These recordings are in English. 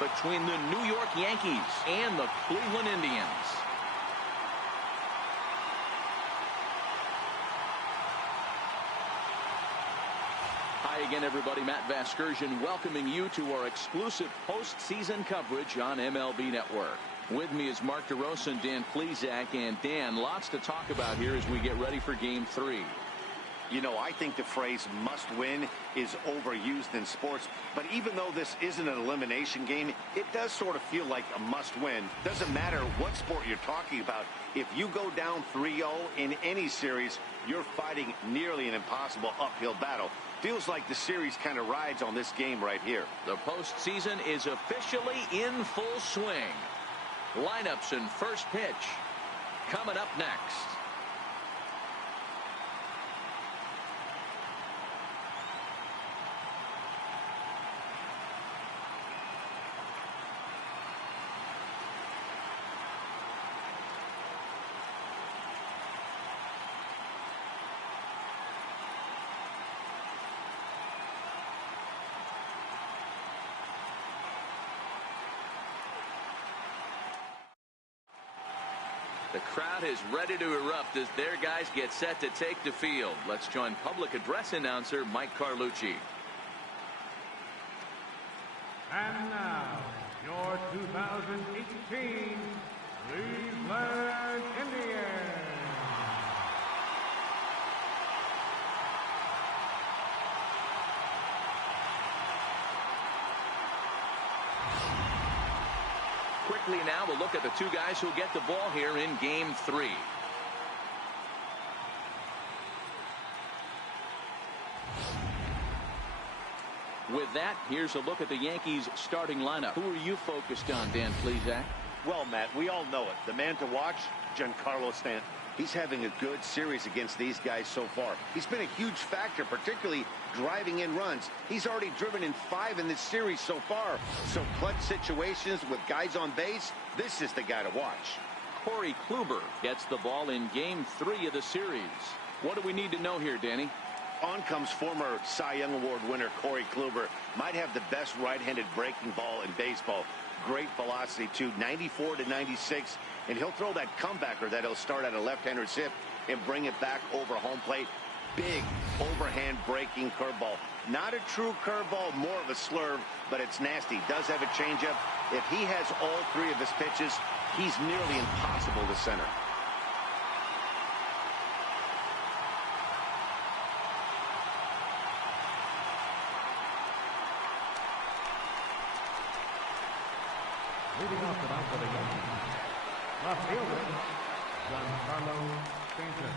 between the New York Yankees and the Cleveland Indians. Hi again, everybody. Matt Vasgersian welcoming you to our exclusive postseason coverage on MLB Network. With me is Mark DeRosa and Dan Plesac. And Dan, lots to talk about here as we get ready for Game 3. You know, I think the phrase must win is overused in sports. But even though this isn't an elimination game, it does sort of feel like a must win. Doesn't matter what sport you're talking about. If you go down 3-0 in any series, you're fighting nearly an impossible uphill battle. Feels like the series kind of rides on this game right here. The postseason is officially in full swing. Lineups and first pitch coming up next. The crowd is ready to erupt as their guys get set to take the field. Let's join public address announcer Mike Carlucci. And now, your 2018 Cleveland Indians. Quickly now, we'll look at the two guys who'll get the ball here in Game 3. With that, here's a look at the Yankees starting lineup. Who are you focused on, Dan Plesac? Well, Matt, we all know it. The man to watch, Giancarlo Stanton. He's having a good series against these guys so far. He's been a huge factor, particularly driving in runs. He's already driven in 5 in this series so far. So clutch situations with guys on base, this is the guy to watch. Corey Kluber gets the ball in Game 3 of the series. What do we need to know here, Danny? On comes former Cy Young Award winner Corey Kluber. Might have the best right-handed breaking ball in baseball. Great velocity, too, 94 to 96. And he'll throw that comebacker that he'll start at a left-hander's hip and bring it back over home plate. Big overhand breaking curveball. Not a true curveball, more of a slurve, but it's nasty. Does have a changeup. If he has all 3 of his pitches, he's nearly impossible to center. Leading off the bat for the Yankees, left fielder, Giancarlo Stanton.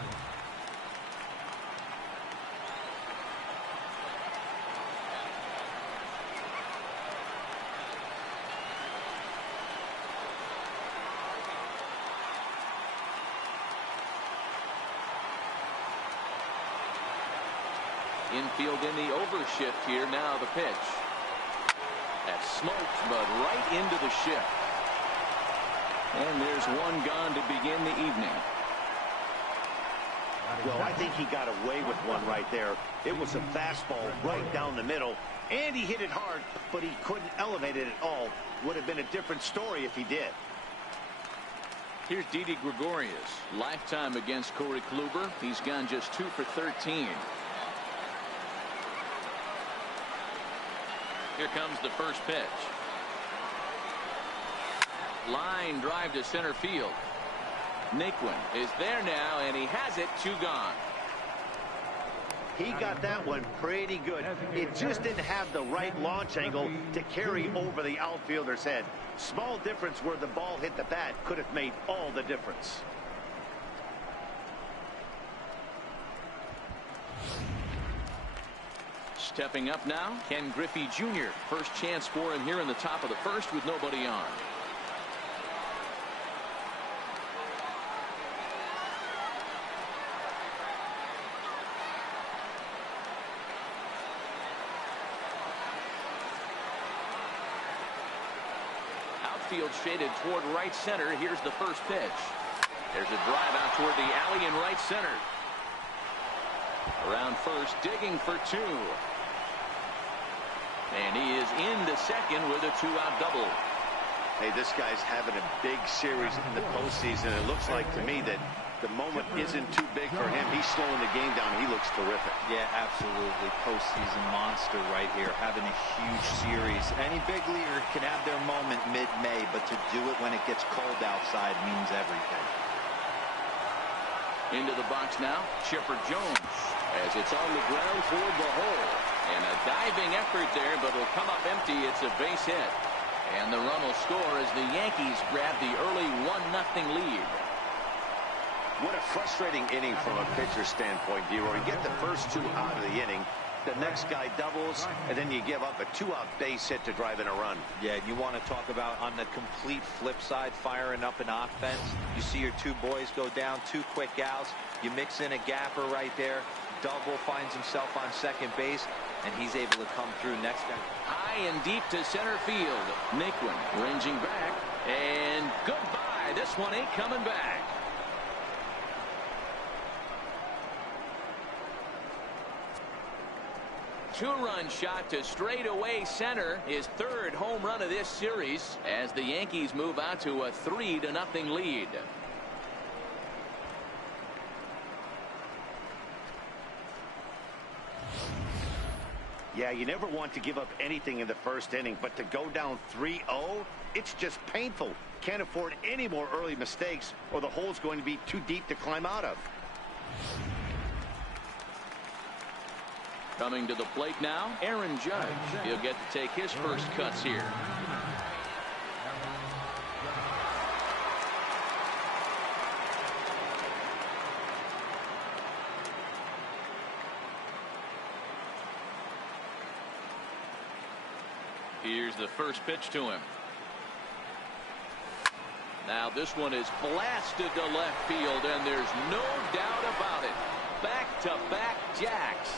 Infield in the overshift here. Now the pitch. That's smoked, but right into the shift. And there's one gone to begin the evening. Well, I think he got away with one right there. It was a fastball right down the middle, and he hit it hard, but he couldn't elevate it at all. Would have been a different story if he did. Here's Didi Gregorius. Lifetime against Corey Kluber. He's gone just 2 for 13. Here comes the first pitch. Line drive to center field. Naquin is there now, and he has it. 2 gone. He got that one pretty good. It just didn't have the right launch angle to carry over the outfielder's head. Small difference where the ball hit the bat could have made all the difference. Stepping up now, Ken Griffey Jr. First chance for him here in the top of the first with nobody on. Outfield shaded toward right center. Here's the first pitch. There's a drive out toward the alley in right center. Around first, digging for 2. And he is into second with a 2-out double. Hey, this guy's having a big series in the postseason. It looks like to me that the moment isn't too big for him. He's slowing the game down. He looks terrific. Yeah, absolutely. Postseason monster right here, having a huge series. Any big leader can have their moment mid-May, but to do it when it gets cold outside means everything. Into the box now, Chipper Jones, as it's on the ground for the hole. And a diving effort there, but it'll come up empty. It's a base hit. And the run will score as the Yankees grab the early 1-0 lead. What a frustrating inning from a pitcher standpoint, D-Roy. You get the first 2 out of the inning. The next guy doubles, and then you give up a 2-out base hit to drive in a run. Yeah, you want to talk about on the complete flip side, firing up an offense. You see your 2 boys go down, 2 quick outs. You mix in a gapper right there. Double finds himself on second base, and he's able to come through next guy. High and deep to center field. Naquin ranging back, and goodbye. This one ain't coming back. Two-run shot to straightaway center, his 3rd home run of this series, as the Yankees move out to a 3-0 lead. Yeah, you never want to give up anything in the first inning, but to go down 3-0, it's just painful. Can't afford any more early mistakes, or the hole's going to be too deep to climb out of. Coming to the plate now, Aaron Judge. He'll get to take his first cuts here. Here's the first pitch to him. Now this one is blasted to left field, and there's no doubt about it. Back-to-back jacks.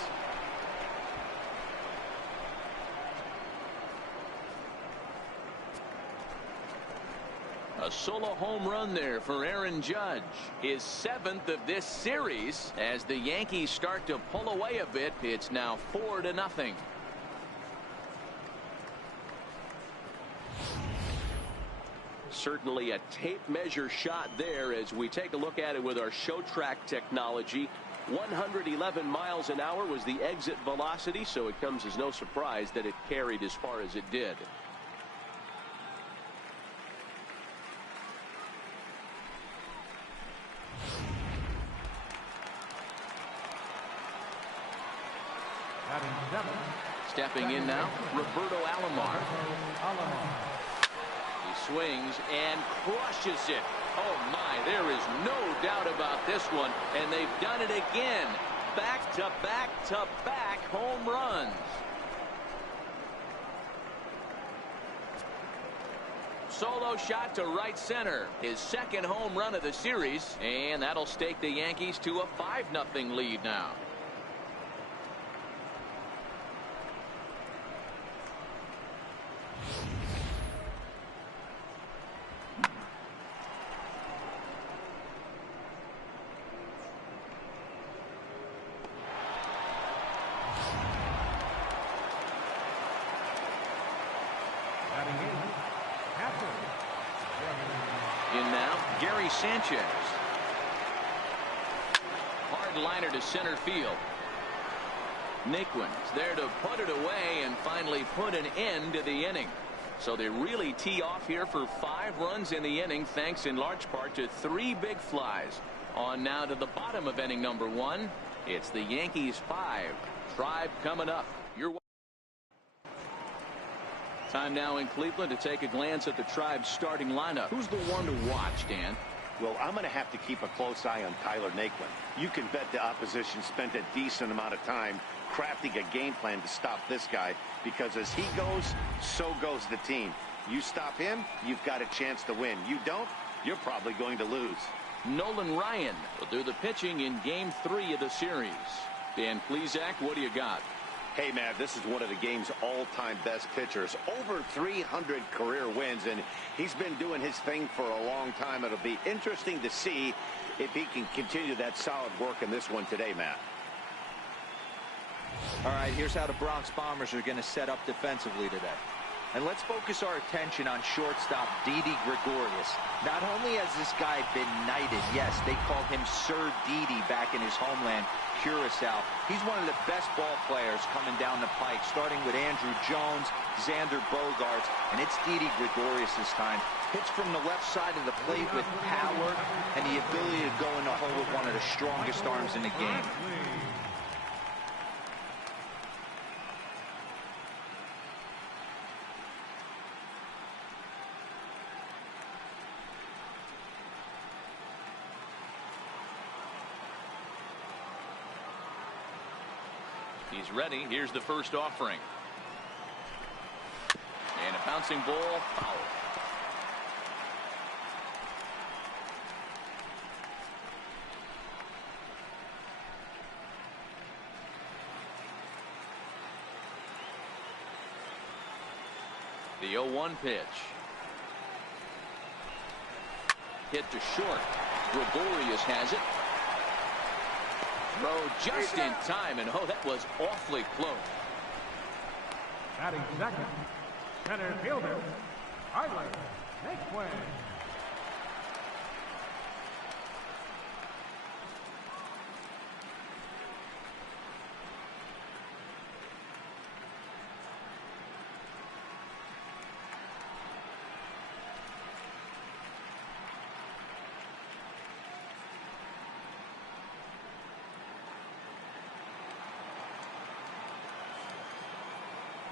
A solo home run there for Aaron Judge. His 7th of this series. As the Yankees start to pull away a bit, it's now 4-0. Certainly a tape measure shot there as we take a look at it with our show track technology. 111 miles an hour was the exit velocity, so it comes as no surprise that it carried as far as it did. Stepping in now, Roberto Alomar. He swings and crushes it. Oh my, there is no doubt about this one, and they've done it again. Back-to-back-to-back home runs. Solo shot to right center, his 2nd home run of the series, and that'll stake the Yankees to a 5-0 lead now. Sanchez. Hard liner to center field. Naquin's there to put it away and finally put an end to the inning. So they really tee off here for 5 runs in the inning, thanks in large part to 3 big flies. On now to the bottom of inning number 1. It's the Yankees 5. Tribe coming up. Time now in Cleveland to take a glance at the Tribe's starting lineup. Who's the one to watch, Dan? Well, I'm going to have to keep a close eye on Tyler Naquin. You can bet the opposition spent a decent amount of time crafting a game plan to stop this guy, because as he goes, so goes the team. You stop him, you've got a chance to win. You don't, you're probably going to lose. Nolan Ryan will do the pitching in Game 3 of the series. Dan Plesac, what do you got? Hey, man, this is one of the game's all-time best pitchers. Over 300 career wins, and he's been doing his thing for a long time. It'll be interesting to see if he can continue that solid work in this one today, Matt. All right, here's how the Bronx Bombers are going to set up defensively today. And let's focus our attention on shortstop Didi Gregorius. Not only has this guy been knighted, yes, they call him Sir Didi back in his homeland, Curacao. He's one of the best ball players coming down the pike, starting with Andrew Jones, Xander Bogaerts, and it's Didi Gregorius this time. Hits from the left side of the plate with power and the ability to go in the hole with one of the strongest arms in the game. He's ready. Here's the first offering. And a bouncing ball, foul. The 0-1 pitch. Hit to short. Gregorius has it. Throw just in time, and oh, that was awfully close. Batting second, center fielder, Harley, make way.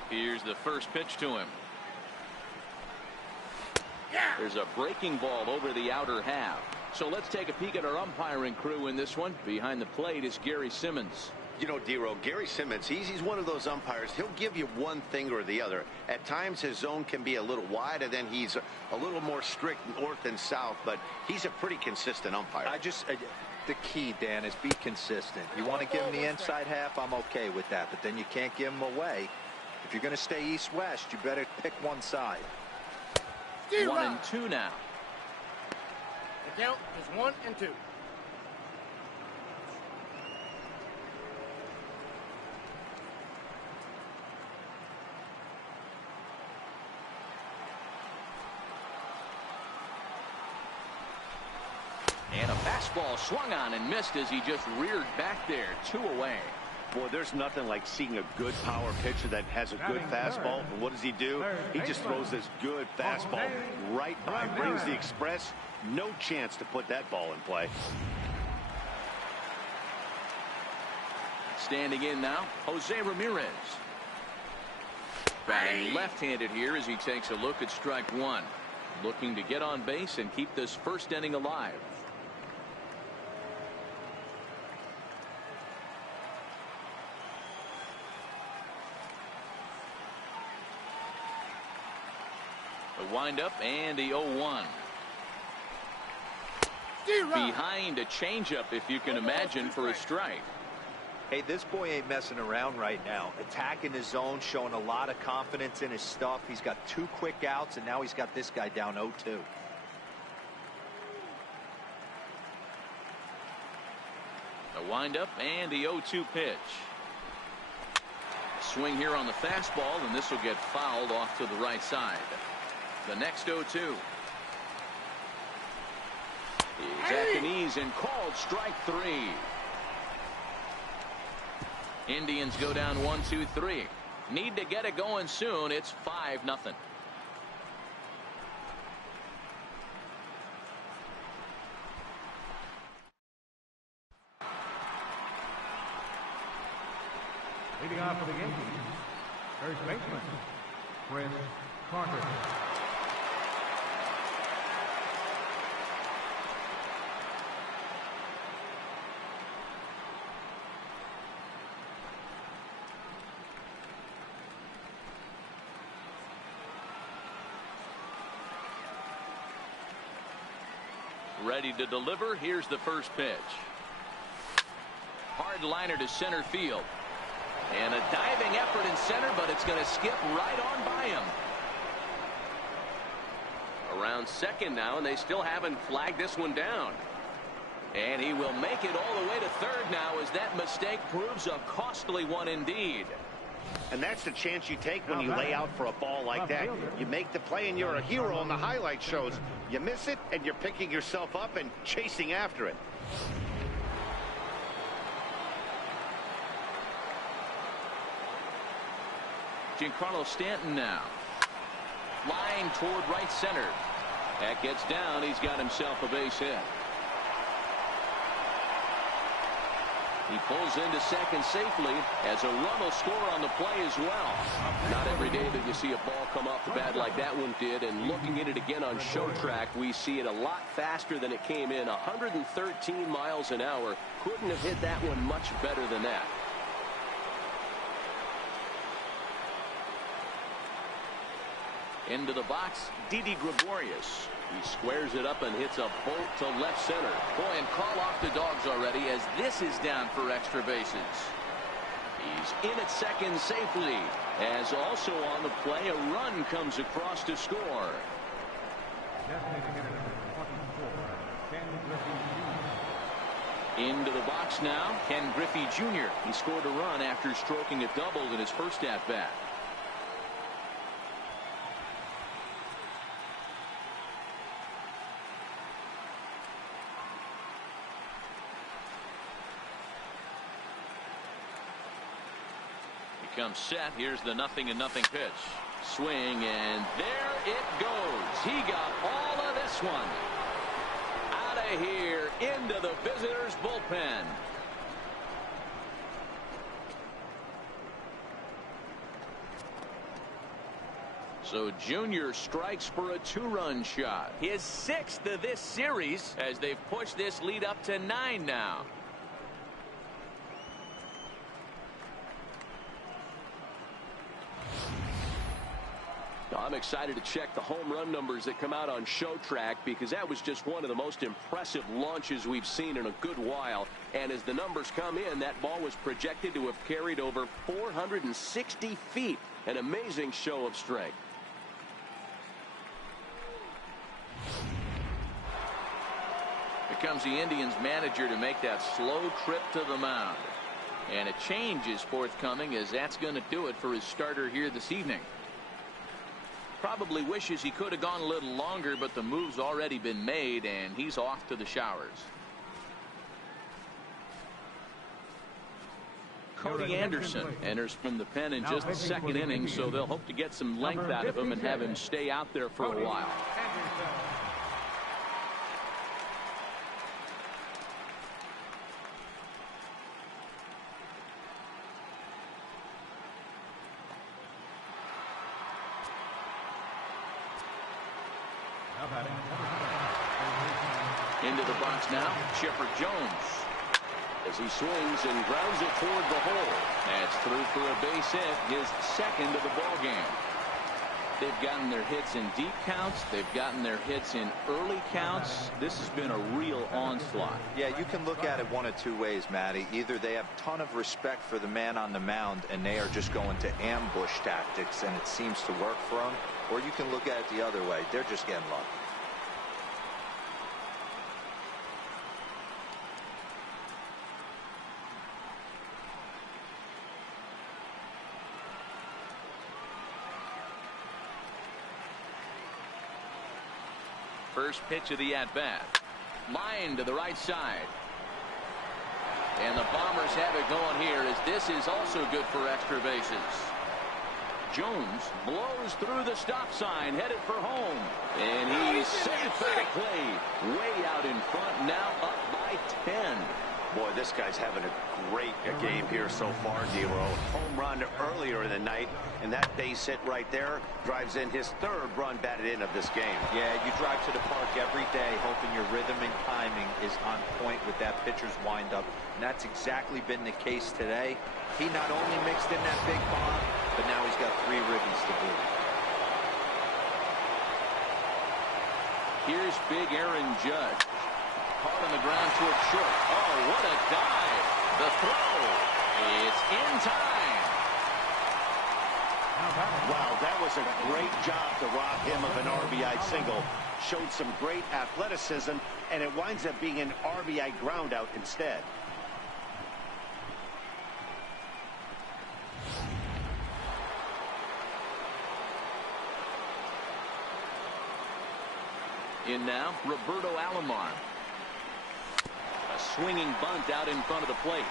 Here's the first pitch to him. There's a breaking ball over the outer half. So let's take a peek at our umpiring crew in this one. Behind the plate is Gary Simmons. You know, D-Row, Gary Simmons, he's one of those umpires. He'll give you one thing or the other. At times his zone can be a little wide, and then he's a little more strict north and south, but he's a pretty consistent umpire. The key, Dan, is be consistent. You want to give him the inside half, I'm okay with that, but then you can't give him away. If you're going to stay east-west, you better pick one side. 1-2 now. The count is 1-2. And a fastball swung on and missed as he just reared back there. 2 away. Boy, there's nothing like seeing a good power pitcher that has a good fastball. And what does he do? He just throws this good fastball right by, brings the express. No chance to put that ball in play. Standing in now, Jose Ramirez. Batting left-handed here as he takes a look at strike one. Looking to get on base and keep this first inning alive. The windup and the 0-1. Behind a changeup, if you can imagine, for a strike. Hey, this boy ain't messing around right now. Attacking the zone, showing a lot of confidence in his stuff. He's got 2 quick outs, and now he's got this guy down 0-2. The windup and the 0-2 pitch. Swing here on the fastball, and this will get fouled off to the right side. The next 0-2 is at the knees and called strike 3. Indians go down 1-2-3. Need to get it going soon. It's 5-0. Leading off for the Yankees, first baseman, Chris Carter. Ready to deliver. Here's the first pitch. Hard liner to center field. And a diving effort in center, but it's going to skip right on by him. Around second now, and they still haven't flagged this one down. And he will make it all the way to third now as that mistake proves a costly one indeed. And that's the chance you take when you lay out for a ball like that. You make the play and you're a hero on the highlight shows. You miss it and you're picking yourself up and chasing after it. Giancarlo Stanton now. Line toward right center. That gets down. He's got himself a base hit. He pulls into second safely as a run will score on the play as well. Not every day that you see a ball come off the bat like that one did. And looking at it again on show track, we see it a lot faster than it came in. 113 miles an hour. Couldn't have hit that one much better than that. Into the box, Didi Gregorius. He squares it up and hits a bolt to left center. Boy, and call off the dogs already as this is down for extra bases. He's in at second safely as also on the play a run comes across to score. Into the box now, Ken Griffey Jr. He scored a run after stroking a double in his first at bat. Comes set. Here's the 0-0 pitch. Swing, and there it goes. He got all of this one. Out of here into the visitors' bullpen. So Junior strikes for a 2-run shot. His 6th of this series as they've pushed this lead up to 9 now. I'm excited to check the home run numbers that come out on show track because that was just one of the most impressive launches we've seen in a good while. And as the numbers come in, that ball was projected to have carried over 460 feet. An amazing show of strength. Here comes the Indians manager to make that slow trip to the mound. And a change is forthcoming as that's going to do it for his starter here this evening. Probably wishes he could have gone a little longer, but the move's already been made and he's off to the showers. Cody Anderson enters from the pen in just the second inning, so they'll hope to get some length out of him and have him stay out there for a while. Into the box now, Chipper Jones. As he swings and grounds it toward the hole. That's through for a base hit, his 2nd of the ball game. They've gotten their hits in deep counts. They've gotten their hits in early counts. This has been a real onslaught. Yeah, you can look at it one of two ways, Matty. Either they have a ton of respect for the man on the mound and they are just going to ambush tactics and it seems to work for them, or you can look at it the other way. They're just getting lucky. First pitch of the at-bat. Line to the right side. And the Bombers have it going here as this is also good for extra bases. Jones blows through the stop sign, headed for home. And he's safe at the plate. Way out in front, now up by 10. Boy, this guy's having a great game here so far, D-Row. Home run earlier in the night, and that base hit right there drives in his 3rd run batted in of this game. Yeah, you drive to the park every day hoping your rhythm and timing is on point with that pitcher's windup, and that's exactly been the case today. He not only mixed in that big bomb, but now he's got 3 ribbies to boot. Here's big Aaron Judge. Hard on the ground toward short. Oh, what a dive. The throw. It's in time. Wow, that was a great job to rob him of an RBI single. showed some great athleticism, and it winds up being an RBI ground out instead. In now, Roberto Alomar. A swinging bunt out in front of the plate.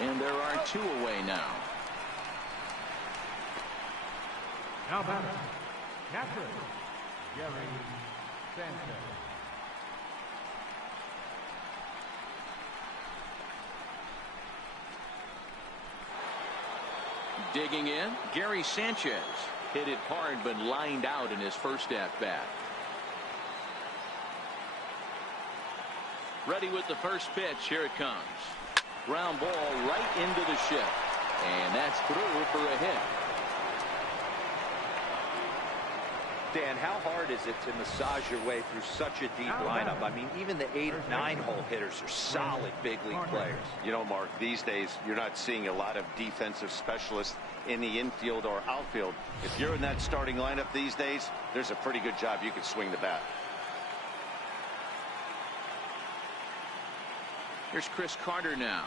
And there are 2 away now. Now batter, catcher, Gary Sanchez. Digging in, Gary Sanchez. Hit it hard but lined out in his first at-bat. Ready with the first pitch. Here it comes. Ground ball right into the shift. And that's through for a hit. Dan, how hard is it to massage your way through such a deep lineup? I mean, even the 8 and 9 hole hitters are solid big league players. You know, Mark, these days you're not seeing a lot of defensive specialists in the infield or outfield. If you're in that starting lineup these days, there's a pretty good job you can swing the bat. Here's Chris Carter now.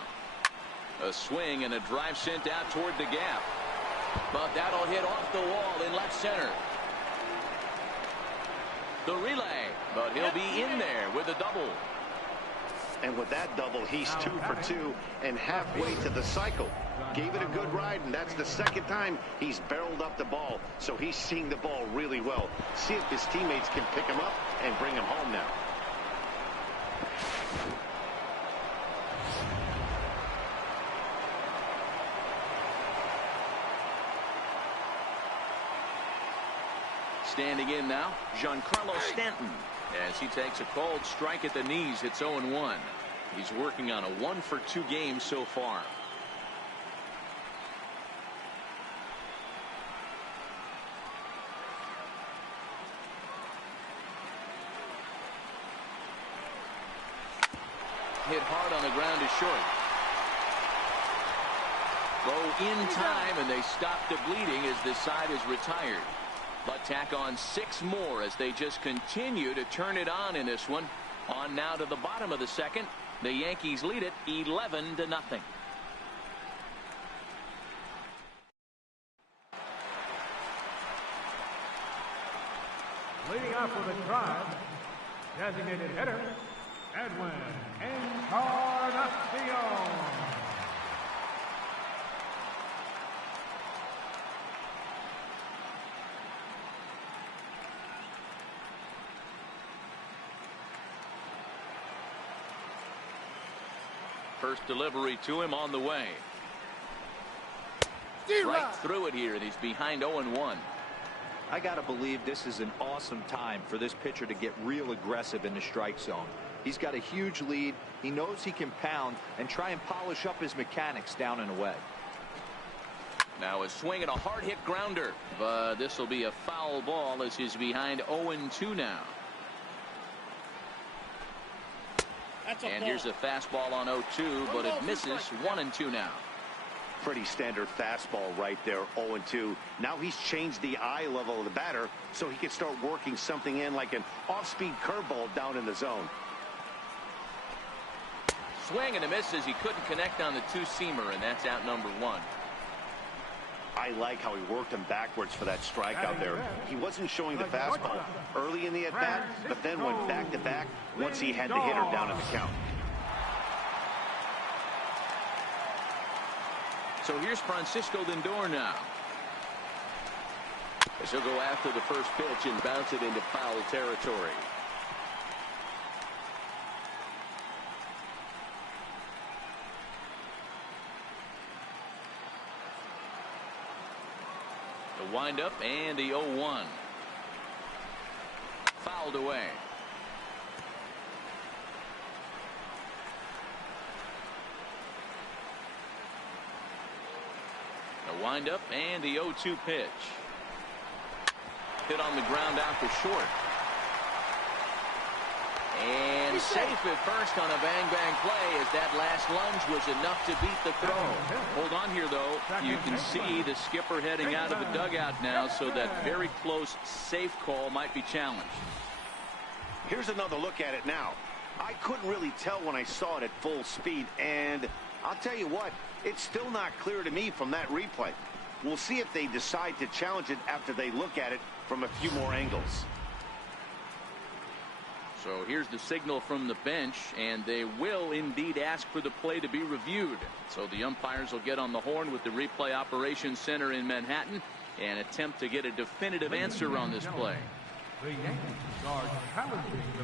A swing and a drive sent out toward the gap. But that'll hit off the wall in left center. The relay, but he'll be in there with a double. And with that double, he's 2 for 2 and halfway to the cycle. Gave it a good ride, and that's the second time he's barreled up the ball. So he's seeing the ball really well. See if his teammates can pick him up and bring him home now. Standing in now, Giancarlo Stanton, as he takes a cold strike at the knees. It's 0-1. He's working on a 1 for 2 game so far. Hit hard on the ground is short. Throw in time, and they stop the bleeding as this side is retired. But tack on 6 more as they just continue to turn it on in this one. On now to the bottom of the second. The Yankees lead it 11-0. Leading off with a drive, designated hitter, Edwin Encarnacion. First delivery to him on the way. Right through it here, and he's behind 0-1. I got to believe this is an awesome time for this pitcher to get real aggressive in the strike zone. He's got a huge lead. He knows he can pound and try and polish up his mechanics down and away. Now a swing and a hard hit grounder, but this will be a foul ball as he's behind 0-2 now. And here's a fastball on 0-2, but it misses. 1-2 now. Pretty standard fastball right there, 0-2. Now he's changed the eye level of the batter so he can start working something in like an off-speed curveball down in the zone. Swing and a miss as he couldn't connect on the 2-seamer, and that's out number 1. I like how he worked him backwards for that strikeout there. He wasn't showing the fastball early in the at-bat, but then went back-to-back once he had the hitter down in the count. So here's Francisco Lindor now. As he'll go after the first pitch and bounce it into foul territory. The windup and the 0-1. Fouled away. The windup and the 0-2 pitch. Hit on the ground out to short. And safe at first on a bang-bang play, as that last lunge was enough to beat the throw. Hold on here, though. You can see the skipper heading out of the dugout now, so that very close safe call might be challenged. Here's another look at it now. I couldn't really tell when I saw it at full speed, and I'll tell you what, it's still not clear to me from that replay. We'll see if they decide to challenge it after they look at it from a few more angles. So here's the signal from the bench, and they will indeed ask for the play to be reviewed. So the umpires will get on the horn with the replay operations center in Manhattan and attempt to get a definitive answer on this play.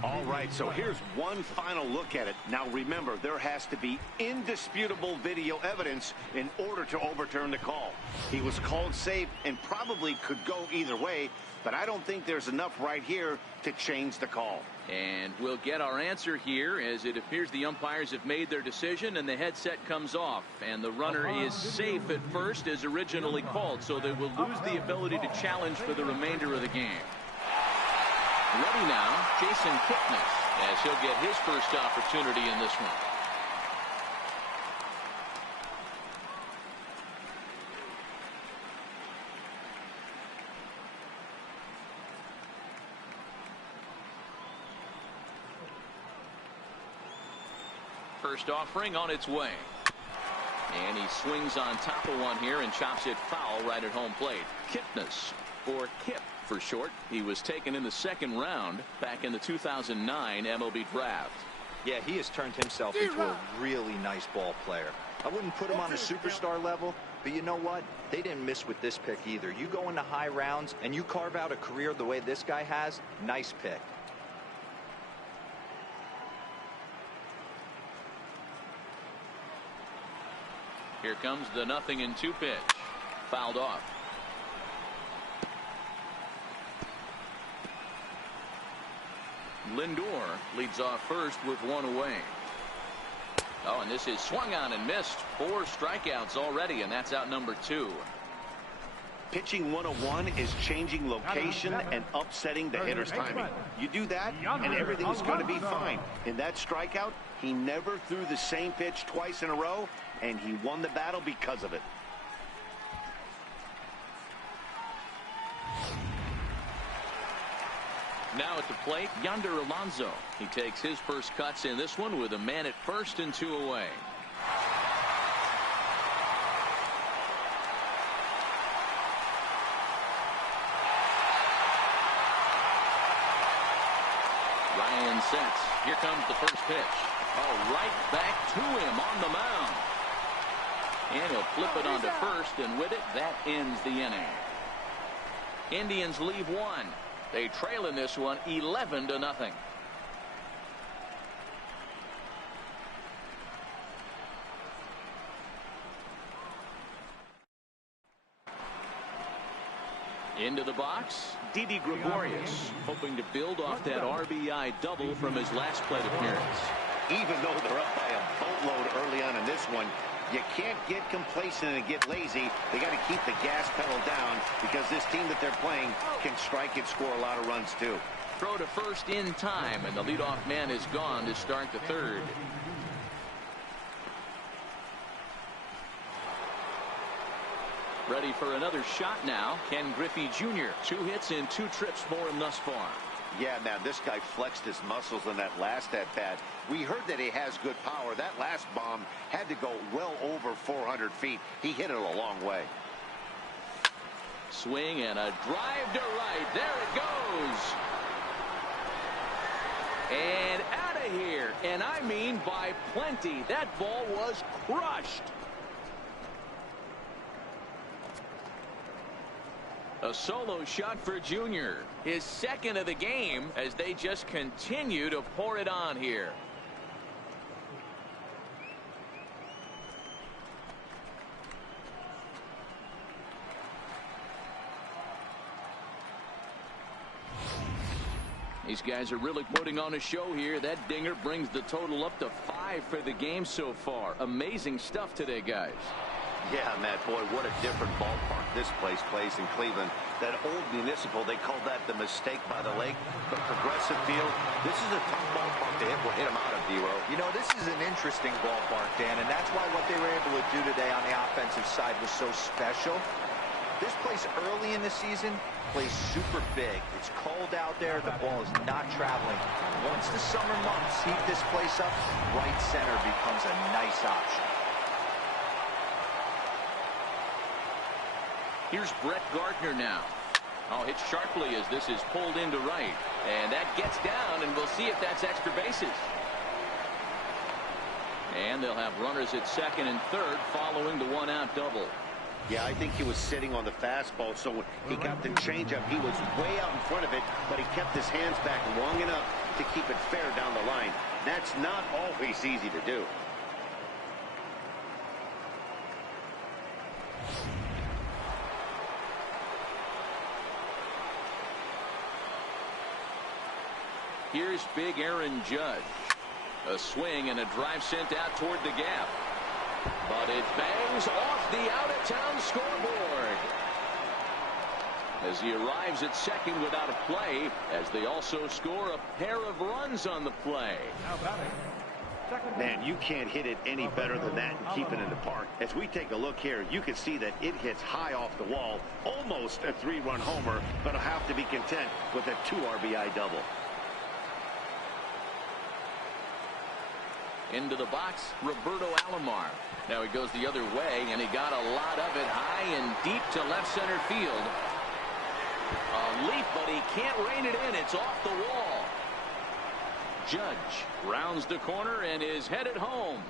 All right, so here's one final look at it. Now remember, there has to be indisputable video evidence in order to overturn the call. He was called safe and probably could go either way, but I don't think there's enough right here to change the call. And we'll get our answer here, as it appears the umpires have made their decision and the headset comes off, and the runner is safe at first as originally called, so they will lose the ability to challenge for the remainder of the game. Ready now, Jason Kipnis, as he'll get his first opportunity in this one. First offering on its way. And he swings on top of one here and chops it foul right at home plate. Kipnis, or Kip for short. He was taken in the second round back in the 2009 MLB draft. Yeah, he has turned himself into a really nice ball player. I wouldn't put him on a superstar level, but you know what? They didn't miss with this pick either. You go into high rounds and you carve out a career the way this guy has. Nice pick. Here comes the 0-2 pitch. Fouled off. Lindor leads off first with one away. Oh, and this is swung on and missed. 4 strikeouts already, and that's out number 2. Pitching 101 is changing location and upsetting the hitter's timing. You do that, and everything's going to be fine. In that strikeout, he never threw the same pitch twice in a row, and he won the battle because of it. Now at the plate, Yonder Alonso. He takes his first cuts in this one with a man at first and 2 away. Ryan sets. Here comes the first pitch. Oh, right back to him on the mound. And he'll flip it onto first, and with it, that ends the inning. Indians leave one. They trail in this one 11-0. Into the box, Didi Gregorius, hoping to build off that RBI double from his last plate appearance. Even though they're up by a boatload early on in this one, you can't get complacent and get lazy. They got to keep the gas pedal down, because this team that they're playing can strike and score a lot of runs too. Throw to first in time, and the leadoff man is gone to start the third. Ready for another shot now. Ken Griffey Jr. 2 hits in 2 trips for him thus far. Yeah, man, this guy flexed his muscles on that last at-bat. We heard that he has good power. That last bomb had to go well over 400 feet. He hit it a long way. Swing and a drive to right. There it goes. And out of here. And I mean by plenty. That ball was crushed. A solo shot for Junior. His second of the game, as they just continue to pour it on here. These guys are really putting on a show here. That dinger brings the total up to 5 for the game so far. Amazing stuff today, guys. Yeah, Matt, boy, what a different ballpark this place plays in Cleveland. That old Municipal, they called that the mistake by the lake. But Progressive Field, this is a tough ballpark to hit him out of, D-Row. You know, this is an interesting ballpark, Dan, and that's why what they were able to do today on the offensive side was so special. This place early in the season plays super big. It's cold out there. The ball is not traveling. Once the summer months heat this place up, right center becomes a nice option. Here's Brett Gardner now. Oh, hit sharply as this is pulled into right. And that gets down, and we'll see if that's extra bases. And they'll have runners at second and third following the one-out double. Yeah, I think he was sitting on the fastball, so when he got the changeup, he was way out in front of it, but he kept his hands back long enough to keep it fair down the line. That's not always easy to do. Here's big Aaron Judge. A swing and a drive sent out toward the gap. But it bangs off the out-of-town scoreboard. As he arrives at second without a play, as they also score a pair of runs on the play. Man, you can't hit it any better than that and keep it in the park. As we take a look here, you can see that it hits high off the wall. Almost a 3-run homer, but he'll have to be content with a 2 RBI double. Into the box, Roberto Alomar. Now he goes the other way, and he got a lot of it high and deep to left center field. A leap, but he can't rein it in. It's off the wall. Judge rounds the corner and is headed home.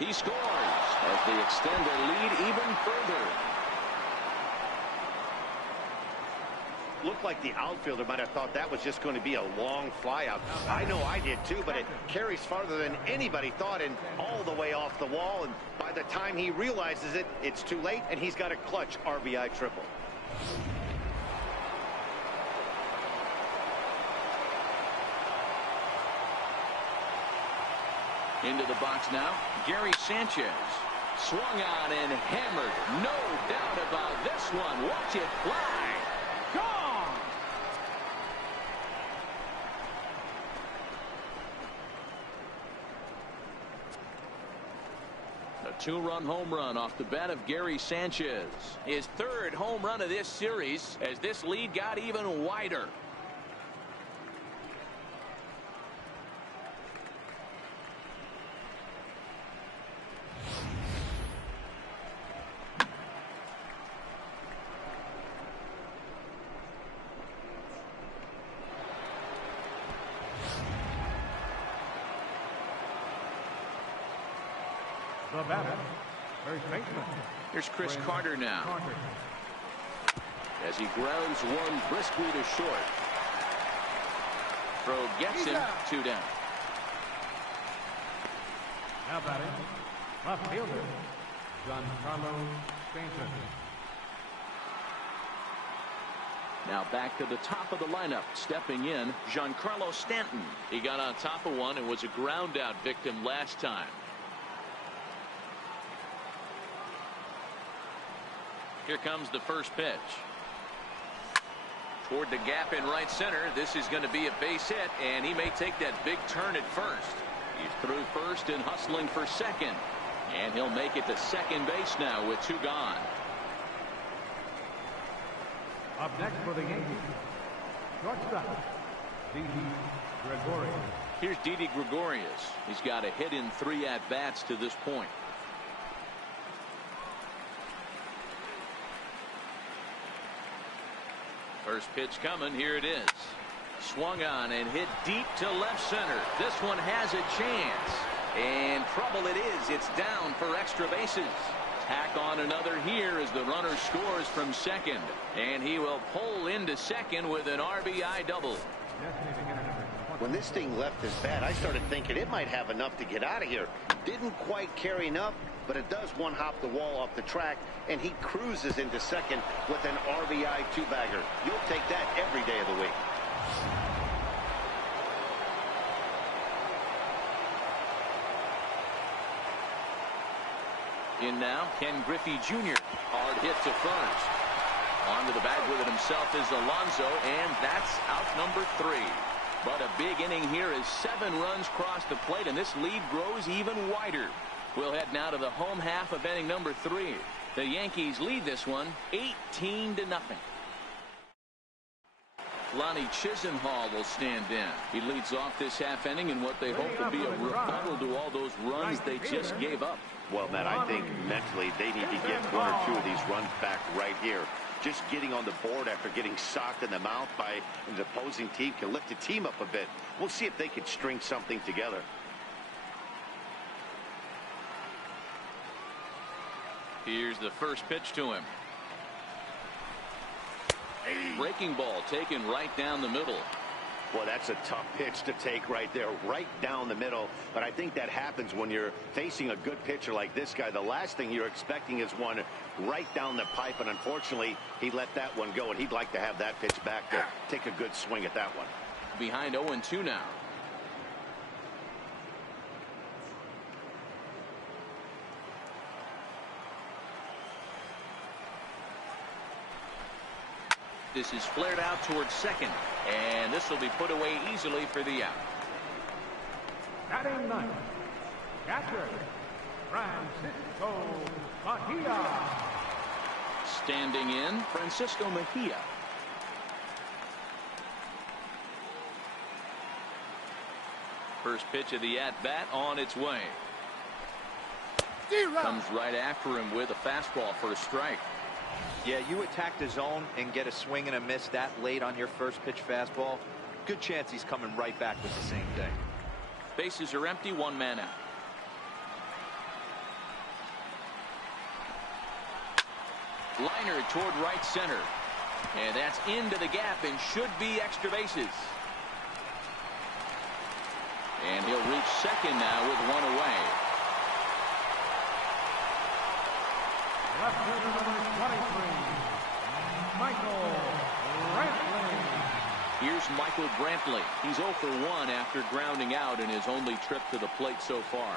He scores as they extend their lead even further. Looked like the outfielder might have thought that was just going to be a long fly out. I know I did too, but it carries farther than anybody thought and all the way off the wall. And by the time he realizes it, it's too late, and he's got a clutch RBI triple. Into the box now, Gary Sanchez. Swung on and hammered. No doubt about this one. Watch it fly. Gone! A 2-run home run off the bat of Gary Sanchez. His 3rd home run of this series as this lead got even wider. The batter, first baseman. Here's Chris Carter now. As he grounds one briskly to short. Throw gets him, 2 down. Now batting, left fielder, Giancarlo Stanton. Now back to the top of the lineup. Stepping in, Giancarlo Stanton. He got on top of one and was a ground out victim last time. Here comes the first pitch. Toward the gap in right center. This is going to be a base hit, and he may take that big turn at first. He's through first and hustling for second. And he'll make it to second base now with 2 gone. Up next for the Yankees, shortstop, Didi Gregorius. Here's Didi Gregorius. He's got a hit in 3 at-bats to this point. First pitch coming. Here it is. Swung on and hit deep to left center. This one has a chance. And trouble it is. It's down for extra bases. Tack on another here as the runner scores from second. And he will pull into second with an RBI double. When this thing left his bat, I started thinking it might have enough to get out of here. Didn't quite carry enough, but it does one-hop the wall off the track, and he cruises into second with an RBI 2-bagger. You'll take that every day of the week. in now. Ken Griffey Jr. Hard hit to first. Onto the bag with it himself is Alonso, and that's out number 3. But a big inning here as 7 runs cross the plate, and this lead grows even wider. We'll head now to the home half of inning number 3. The Yankees lead this one 18-0. Lonnie Chisenhall will stand in. He leads off this half inning in what they hope will be a rebuttal to all those runs they just gave up. Well, Matt, I think mentally they need to get 1 or 2 of these runs back right here. Just getting on the board after getting socked in the mouth by an opposing team can lift the team up a bit. We'll see if they can string something together. Here's the first pitch to him. Breaking ball taken right down the middle. Well, that's a tough pitch to take right there, right down the middle. But I think that happens when you're facing a good pitcher like this guy. The last thing you're expecting is one right down the pipe, and unfortunately, he let that one go, and he'd like to have that pitch back to take a good swing at that one. Behind 0-2 now. This is flared out towards second, and this will be put away easily for the out. Batting ninth, catcher, Francisco Mejia. Standing in, Francisco Mejia. First pitch of the at-bat on its way. Comes right after him with a fastball for a strike. Yeah, you attack the zone and get a swing and a miss that late on your first pitch fastball. Good chance he's coming right back with the same thing. Bases are empty, 1 man out. Liner toward right center. And that's into the gap and should be extra bases. And he'll reach second now with 1 away. Left fielder number 23, Michael Brantley. Here's Michael Brantley. He's 0 for 1 after grounding out in his only trip to the plate so far.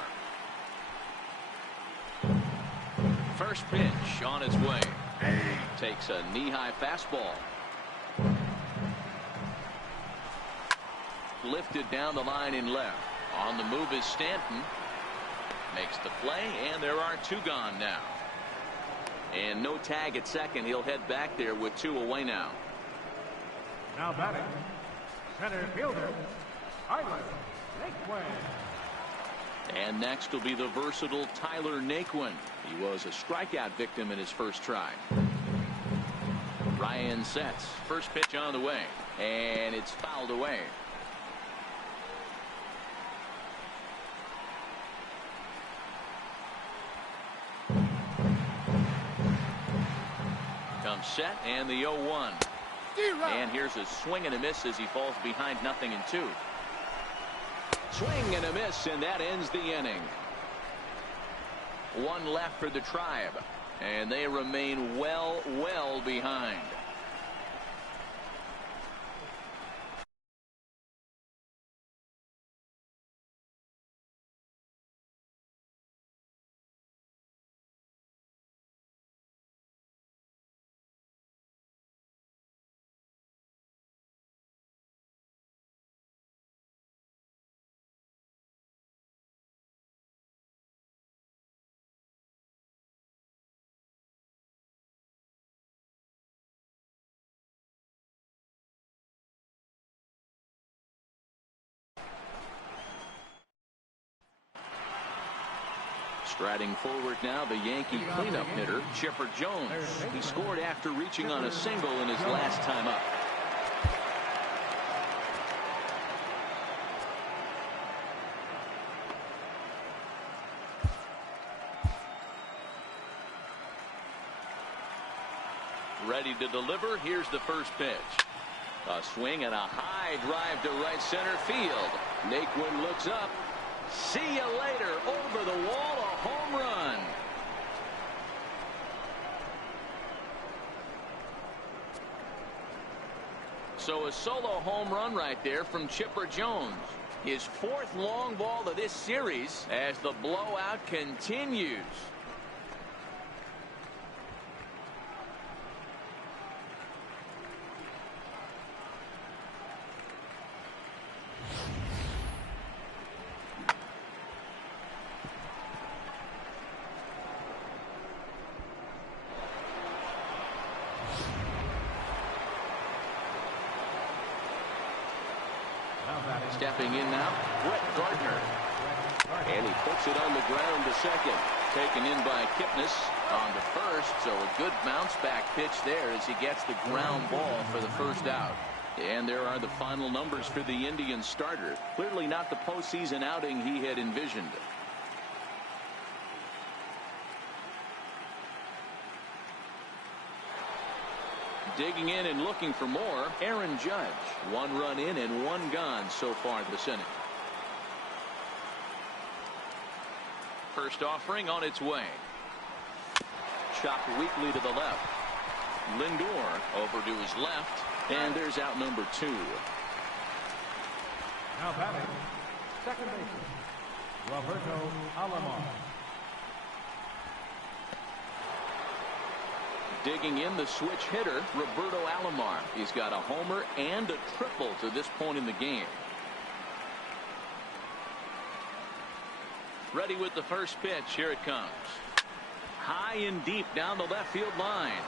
First pitch on its way. Takes a knee-high fastball. Lifted down the line in left. On the move is Stanton. Makes the play, and there are 2 gone now. And no tag at second. He'll head back there with 2 away now. Now batting, center fielder, Tyler Naquin. And next will be the versatile Tyler Naquin. He was a strikeout victim in his first try. Ryan sets. First pitch on the way. And it's fouled away. Comes set and the 0-1. And here's a swing and a miss as he falls behind 0-2. Swing and a miss, and that ends the inning. 1 left for the Tribe, and they remain well behind. Striding forward now, the Yankee cleanup hitter, Chipper Jones. He scored after reaching on a single in his last time up. Ready to deliver. Here's the first pitch. A swing and a high drive to right center field. Naquin looks up. See you later. Over the wall, a home run. So a solo home run right there from Chipper Jones. His 4th long ball of this series as the blowout continues. Now batting. Stepping in now, Brett Gardner. And he puts it on the ground to second. Taken in by Kipnis on the first. So a good bounce back pitch there as he gets the ground ball for the first out. And there are the final numbers for the Indians starter. Clearly not the postseason outing he had envisioned. Digging in and looking for more, Aaron Judge. 1 run in and 1 gone so far this inning. First offering on its way. Chopped weakly to the left. Lindor over to his left. And there's out number 2. Now batting. Second baseman, Roberto Alomar. Digging in, the switch hitter, Roberto Alomar. He's got a homer and a triple to this point in the game. Ready with the first pitch. Here it comes. High and deep down the left field line.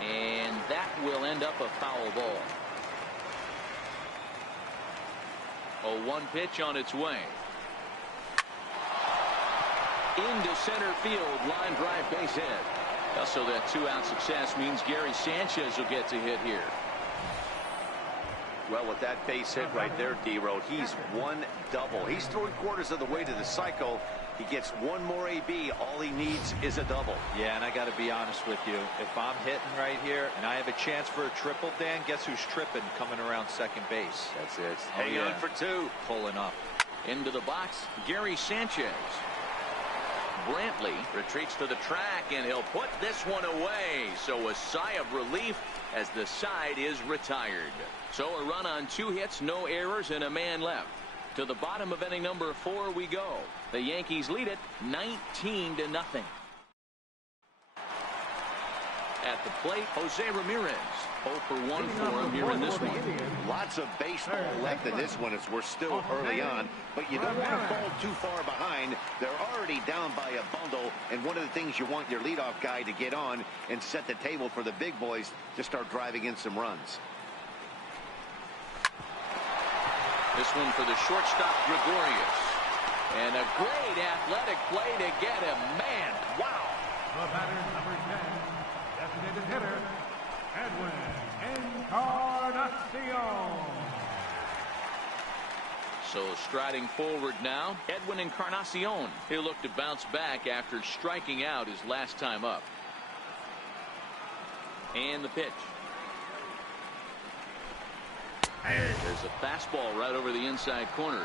And that will end up a foul ball. 0-1 pitch on its way. Into center field. Line drive, base hit. So that 2-out success means Gary Sanchez will get to hit here. Well, with that base hit right there, D-Road, he's 1 double. He's 3/4 of the way to the cycle. He gets 1 more AB. All he needs is a double. Yeah, and I got to be honest with you. If I'm hitting right here and I have a chance for a triple, Dan, guess who's tripping coming around second base? That's it. Hang on for 2. Pulling up. Into the box, Gary Sanchez. Brantley retreats to the track, and he'll put this one away. So a sigh of relief as the side is retired. So a run on 2 hits, no errors, and a man left. To the bottom of inning number 4 we go. The Yankees lead it 19-0. At the plate, Jose Ramirez. 0 for 1 for him here in this one. Lots of baseball left in this one as we're still early on, but you don't want to fall too far behind. They're already down by a bundle, and one of the things you want your leadoff guy to get on and set the table for the big boys to start driving in some runs. This one for the shortstop, Gregorius. And a great athletic play to get him. Man, wow. The batter, number 10, designated hitter, Edwin Encarnacion. So striding forward now, Edwin Encarnacion. He'll look to bounce back after striking out his last time up. And the pitch. There's a fastball right over the inside corner.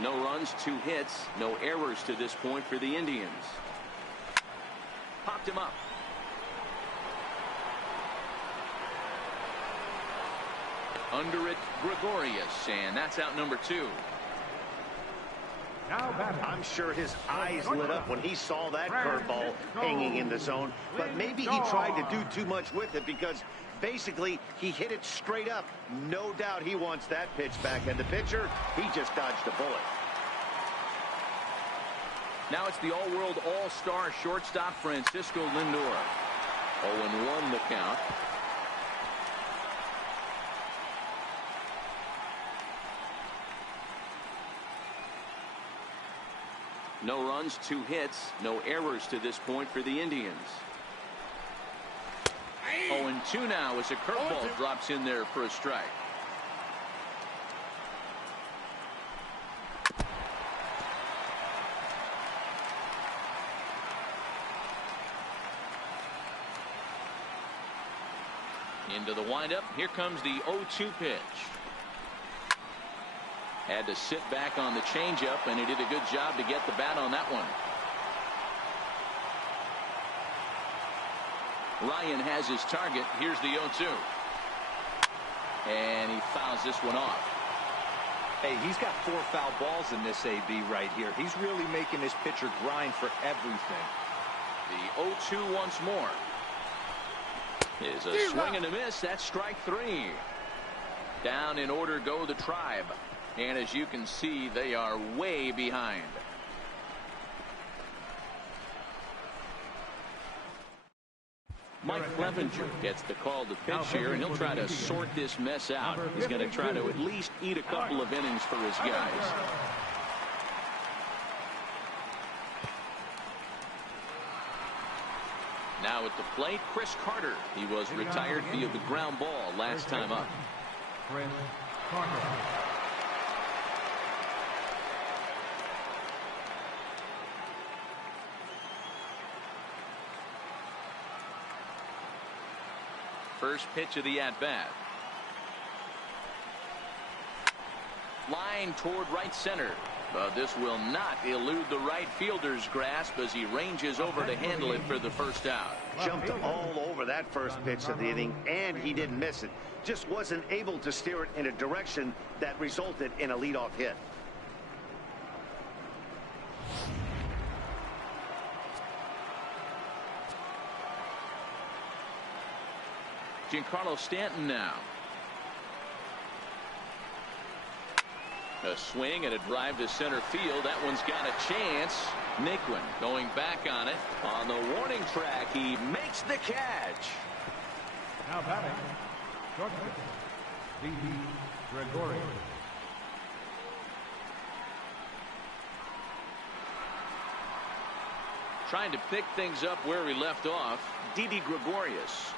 No runs, 2 hits, no errors to this point for the Indians. Popped him up. Under it, Gregorius, and that's out number 2. Now batting. I'm sure his eyes lit up when he saw that curveball hanging in the zone, but maybe he tried to do too much with it because basically he hit it straight up. No doubt he wants that pitch back, and the pitcher, he just dodged a bullet. Now it's the all-world all-star shortstop Francisco Lindor. 0-1 the count. No runs, 2 hits, no errors to this point for the Indians. 0-2 now as a curveball drops in there for a strike. Into the windup. Here comes the 0-2 pitch. Had to sit back on the changeup, and he did a good job to get the bat on that one. Ryan has his target. Here's the 0-2. And he fouls this one off. Hey, he's got 4 foul balls in this AB right here. He's really making this pitcher grind for everything. The 0-2 once more. Is a swing and a miss. That's strike 3. Down in order go the Tribe. And as you can see, they are way behind. Mike Clevenger gets the call to pitch here, and he'll try to sort this mess out. He's going to try to at least eat a couple of innings for his guys. Now at the plate, Chris Carter. He was retired via the ground ball last time up. Chris Carter. First pitch of the at-bat. Line toward right center. But this will not elude the right fielder's grasp as he ranges over to handle it for the first out. Jumped all over that first pitch of the inning, and he didn't miss it. Just wasn't able to steer it in a direction that resulted in a leadoff hit. Giancarlo Stanton now. A swing and a drive to center field. That one's got a chance. Naquin going back on it. On the warning track, he makes the catch. Now batting, shortstop, Didi Gregorius. Trying to pick things up where he left off, Didi Gregorius.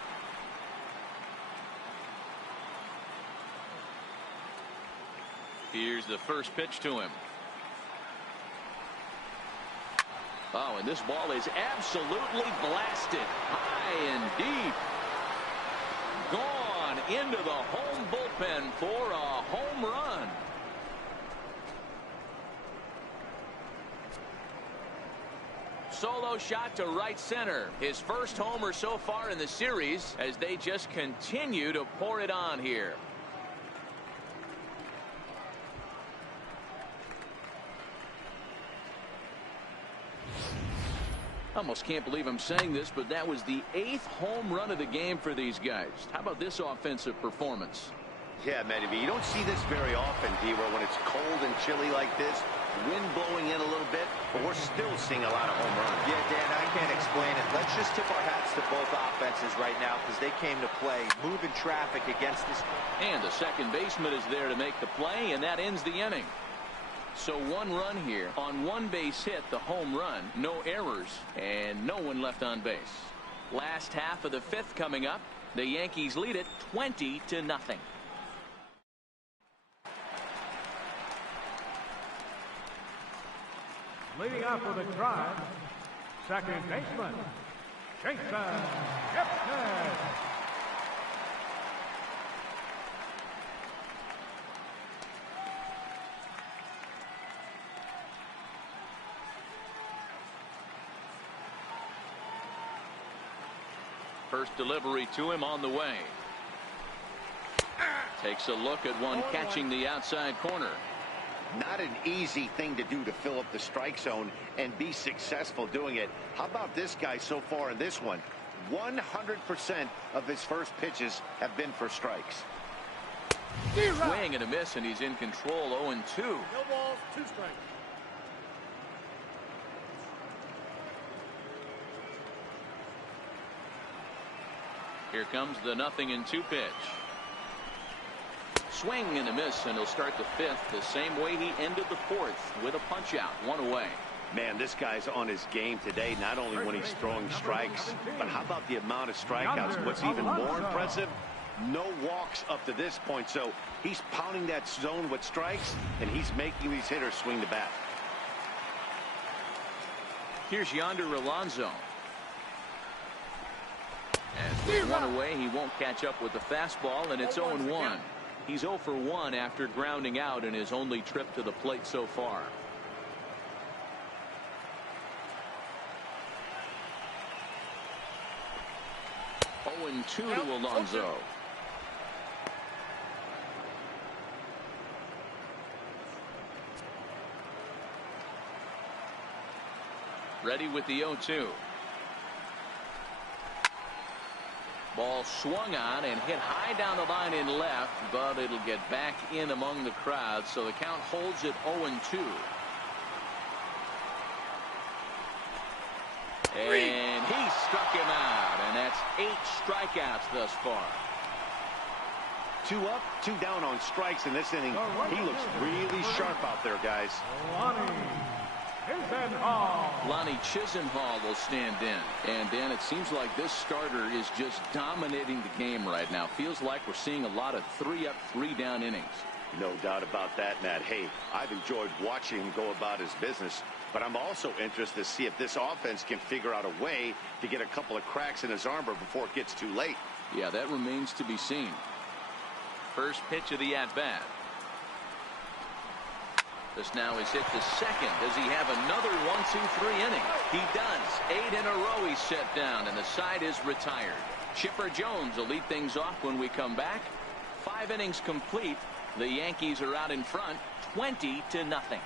Here's the first pitch to him. Oh, and this ball is absolutely blasted. High and deep. Gone into the home bullpen for a home run. Solo shot to right center. His first homer so far in the series as they just continue to pour it on here. Almost can't believe I'm saying this, but that was the 8th home run of the game for these guys. How about this offensive performance? Yeah, Matty V, you don't see this very often, D-Row, when it's cold and chilly like this. Wind blowing in a little bit, but we're still seeing a lot of home runs. Yeah, Dan, I can't explain it. Let's just tip our hats to both offenses right now because they came to play, moving traffic against this. And the second baseman is there to make the play, and that ends the inning. So one run here on one base hit, the home run, no errors, and no one left on base. Last half of the 5th coming up. The Yankees lead it 20-0. Leading off with a drive, second baseman, Jason Gibson. First delivery to him on the way. Takes a look at one catching the outside corner. Not an easy thing to do to fill up the strike zone and be successful doing it. How about this guy so far in this one? 100% of his first pitches have been for strikes. Swing and a miss, and he's in control. 0-2. No balls, 2 strikes. Here comes the 0-2 pitch. Swing and a miss, and he'll start the 5th the same way he ended the 4th with a punch out, 1 away. Man, this guy's on his game today, not only when he's throwing strikes, but how about the amount of strikeouts? What's even more impressive, no walks up to this point. So he's pounding that zone with strikes, and he's making these hitters swing the bat. Here's Yonder Alonso. As they run away, he won't catch up with the fastball, and it's 0-1. He's 0 for 1 after grounding out in his only trip to the plate so far. And 2 to Alonso. Ready with the 0-2. Ball swung on and hit high down the line in left, but it'll get back in among the crowd, so the count holds at 0-2. And he struck him out, and that's 8 strikeouts thus far. 2 up, 2 down on strikes in this inning. He looks really sharp out there, guys. Lonnie Chisenhall will stand in. And, Dan, it seems like this starter is just dominating the game right now. Feels like we're seeing a lot of 3 up, 3 down innings. No doubt about that, Matt. Hey, I've enjoyed watching him go about his business, but I'm also interested to see if this offense can figure out a way to get a couple of cracks in his armor before it gets too late. Yeah, that remains to be seen. First pitch of the at-bat. This now is hit to second. Does he have another 1-2-3 inning? He does. 8 in a row he's set down, and the side is retired. Chipper Jones will lead things off when we come back. 5 innings complete. The Yankees are out in front, 20-0.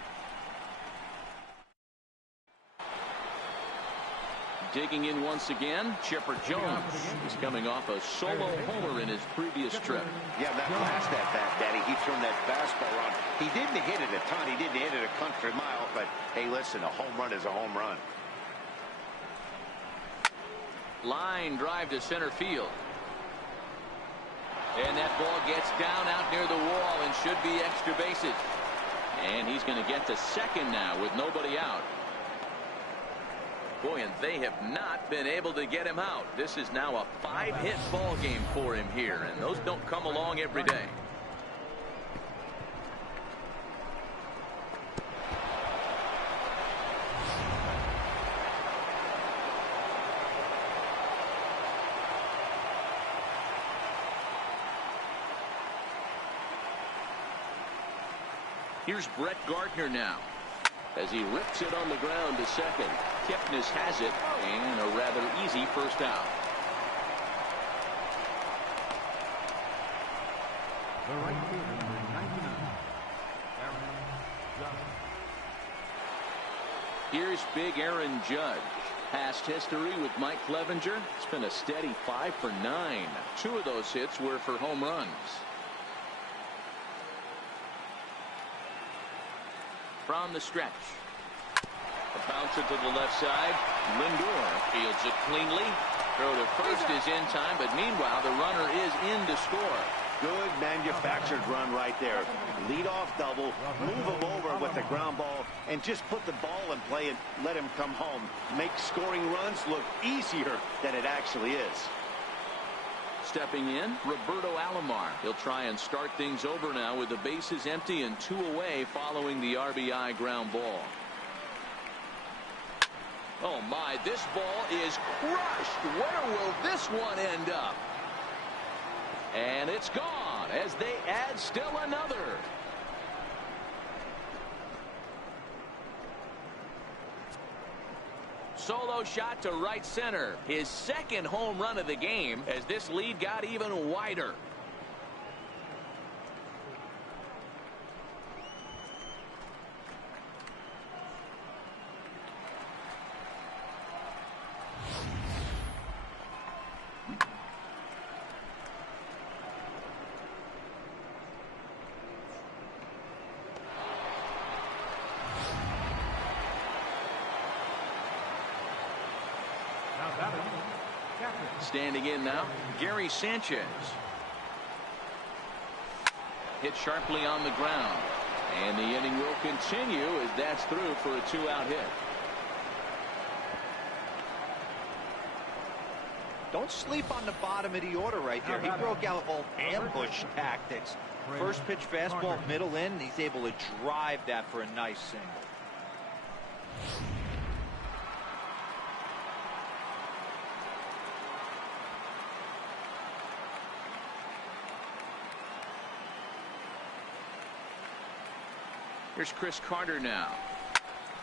Digging in once again, Chipper Jones is coming off a solo homer in his previous trip. Yeah, that last at-bat, Daddy, he turned that fastball around. He didn't hit it a ton. He didn't hit it a country mile, but, hey, listen, a home run is a home run. Line drive to center field. And that ball gets down out near the wall and should be extra bases. And he's going to get to second now with nobody out. Boy, and they have not been able to get him out. This is now a 5-hit ball game for him here, and those don't come along every day. Here's Brett Gardner now as he rips it on the ground to second. Kipnis has it, and a rather easy first out. The right fielder, number 99, Aaron Judge. Here's big Aaron Judge. Past history with Mike Clevenger. It's been a steady 5 for 9. 2 of those hits were for home runs. From the stretch. A bouncer to the left side. Lindor fields it cleanly. Throw to first is in time, but meanwhile the runner is in to score. Good manufactured run right there. Lead-off double, move him over with the ground ball, and just put the ball in play and let him come home. Make scoring runs look easier than it actually is. Stepping in, Roberto Alomar. He'll try and start things over now with the bases empty and 2 away following the RBI ground ball. Oh my, this ball is crushed. Where will this one end up? And it's gone as they add still another. Solo shot to right center. His second home run of the game as this lead got even wider. Standing in now, Gary Sanchez. Hit sharply on the ground. And the inning will continue as that's through for a 2-out hit. Don't sleep on the bottom of the order right there. He broke out all ambush tactics. First pitch fastball, middle in. He's able to drive that for a nice single. Here's Chris Carter now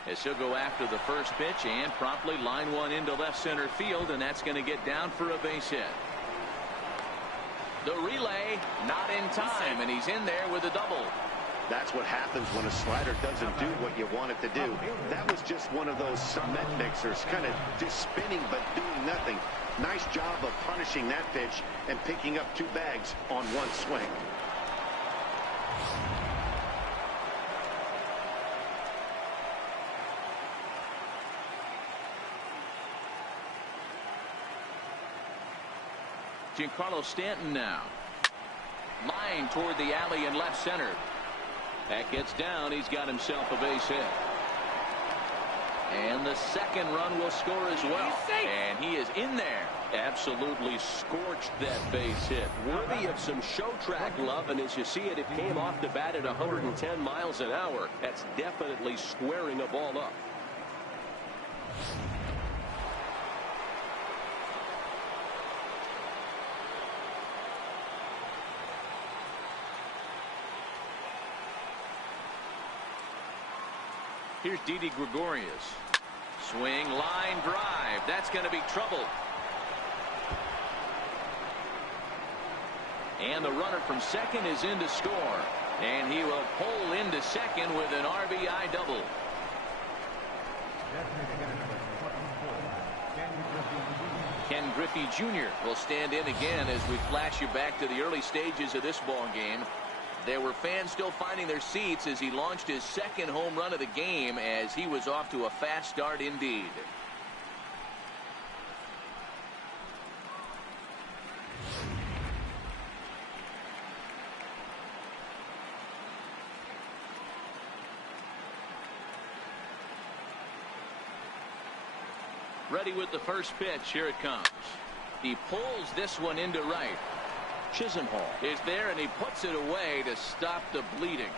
as he'll go after the first pitch and promptly line one into left center field, and that's going to get down for a base hit. The relay not in time, and he's in there with a double. That's what happens when a slider doesn't do what you want it to do. That was just one of those cement mixers, kind of just spinning but doing nothing. Nice job of punishing that pitch and picking up 2 bags on one swing. Giancarlo Stanton now. Line toward the alley in left center. That gets down. He's got himself a base hit. And the second run will score as well. And he is in there. Absolutely scorched that base hit. Worthy of some show track love, and as you see it, it came off the bat at 110 miles an hour. That's definitely squaring a ball up. Here's Didi Gregorius. Swing, line drive. That's going to be trouble. And the runner from second is in to score. And he will pull into second with an RBI double. Ken Griffey Jr. will stand in again as we flash you back to the early stages of this ball game. There were fans still finding their seats as he launched his second home run of the game, as he was off to a fast start indeed. Ready with the first pitch. Here it comes. He pulls this one into right. Chisenhall is there, and he puts it away to stop the bleeding.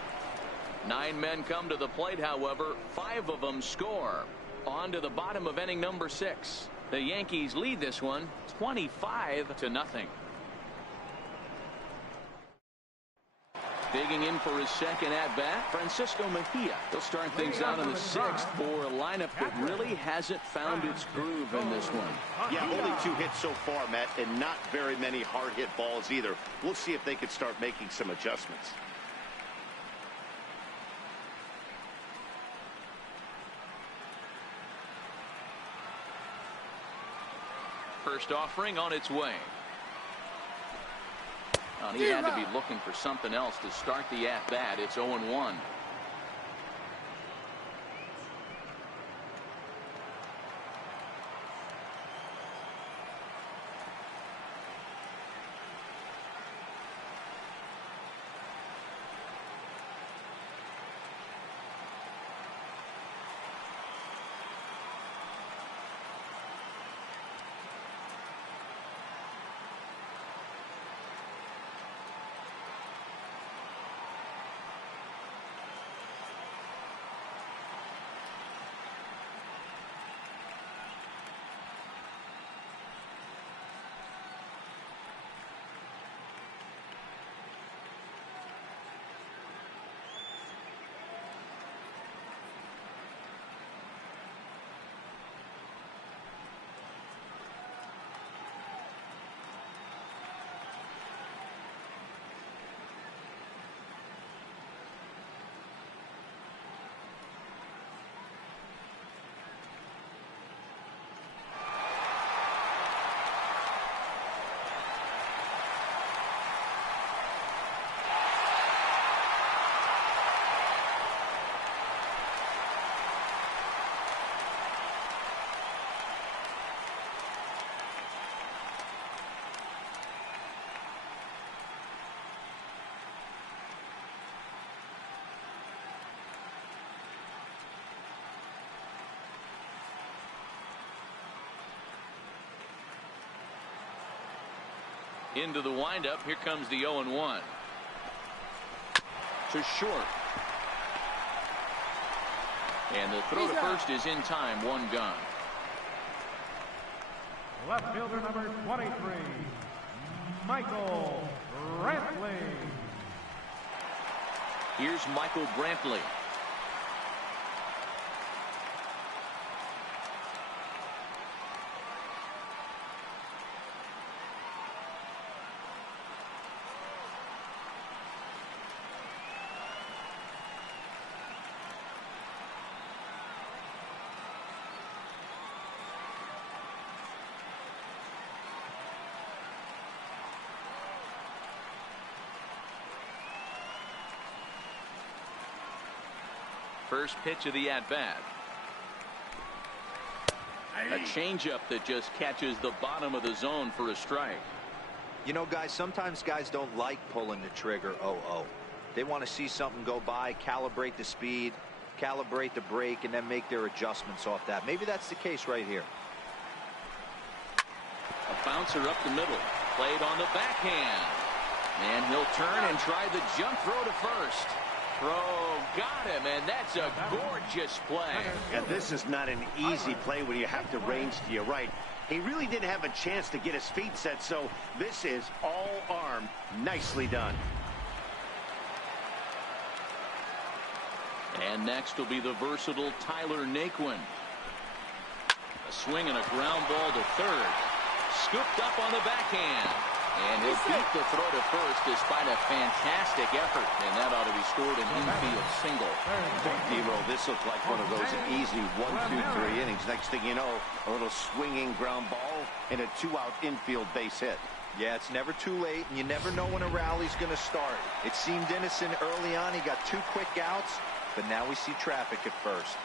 9 men come to the plate, however. 5 of them score. On to the bottom of inning number 6. The Yankees lead this one 25-0. Digging in for his second at-bat, Francisco Mejia. He'll start things out in the 6th for a lineup that really hasn't found its groove in this one. Yeah, only 2 hits so far, Matt, and not very many hard-hit balls either. We'll see if they can start making some adjustments. First offering on its way. He had to be looking for something else to start the at-bat. It's 0-1. Into the windup. Here comes the 0-1. To short. And the throw to first is in time. 1 gone. Left fielder number 23, Michael Brantley. Here's Michael Brantley. First pitch of the at-bat. A changeup that just catches the bottom of the zone for a strike. You know, guys, sometimes guys don't like pulling the trigger 0-0. They want to see something go by, calibrate the speed, calibrate the brake, and then make their adjustments off that. Maybe that's the case right here. A bouncer up the middle. Played on the backhand. And he'll turn and try the jump throw to first. Throw got him, and that's a gorgeous play. And this is not an easy play when you have to range to your right. He really didn't have a chance to get his feet set, so this is all arm. Nicely done. And next will be the versatile Tyler Naquin. A swing and a ground ball to third. Scooped up on the backhand. And he'll beat the throw to first despite a fantastic effort. And that ought to be scored an infield single. D-Roll, this looks like one of those easy 1, 2, 3 innings. Next thing you know, a little swinging ground ball and a 2-out infield base hit. Yeah, it's never too late, and you never know when a rally's going to start. It seemed innocent early on. He got 2 quick outs, but now we see traffic at first.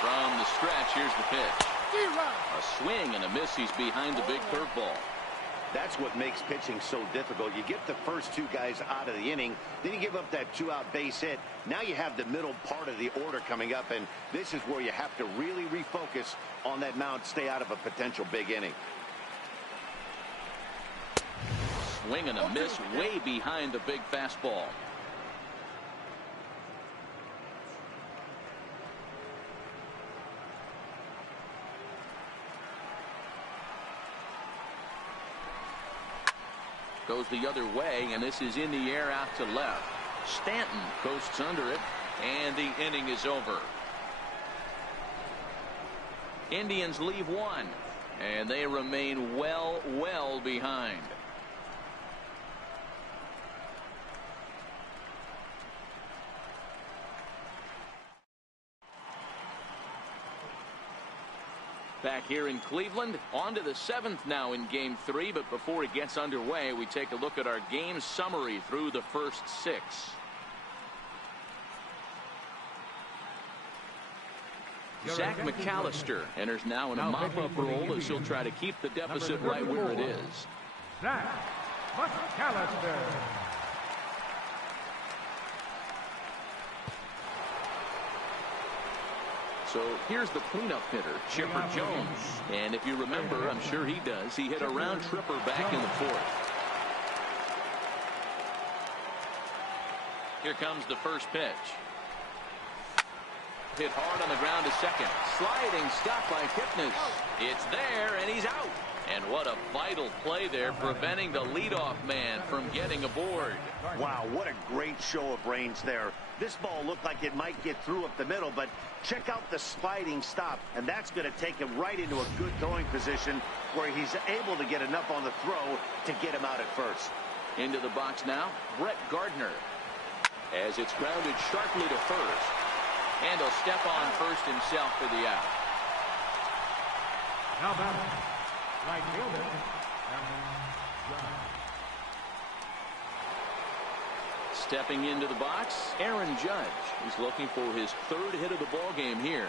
From the stretch, here's the pitch. A swing and a miss. He's behind the big curveball. That's what makes pitching so difficult. You get the first 2 guys out of the inning, then you give up that 2-out base hit. Now you have the middle part of the order coming up, and this is where you have to really refocus on that mound, stay out of a potential big inning. Swing and a miss way behind the big fastball. Goes the other way, and this is in the air out to left. Stanton coasts under it, and the inning is over. Indians leave 1, and they remain well behind. Back here in Cleveland, on to the 7th now in Game 3. But before it gets underway, we take a look at our game summary through the first 6. Zach McAllister enters now in a mop-up role as he'll try to keep the deficit right where it is. Zach McAllister. So here's the cleanup hitter, Chipper Jones. And if you remember, I'm sure he does, he hit a round tripper back in the 4th. Here comes the first pitch. Hit hard on the ground to second. Sliding stop by Kipnis. It's there, and he's out. And what a vital play there, preventing the leadoff man from getting aboard. Wow, what a great show of range there. This ball looked like it might get through up the middle, but check out the sliding stop, and that's going to take him right into a good throwing position where he's able to get enough on the throw to get him out at first. Into the box now, Brett Gardner. As it's grounded sharply to first. And he'll step on first himself for the out. Now batting, right fielder, Aaron Judge. Stepping into the box, Aaron Judge. He's looking for his 3rd hit of the ball game here.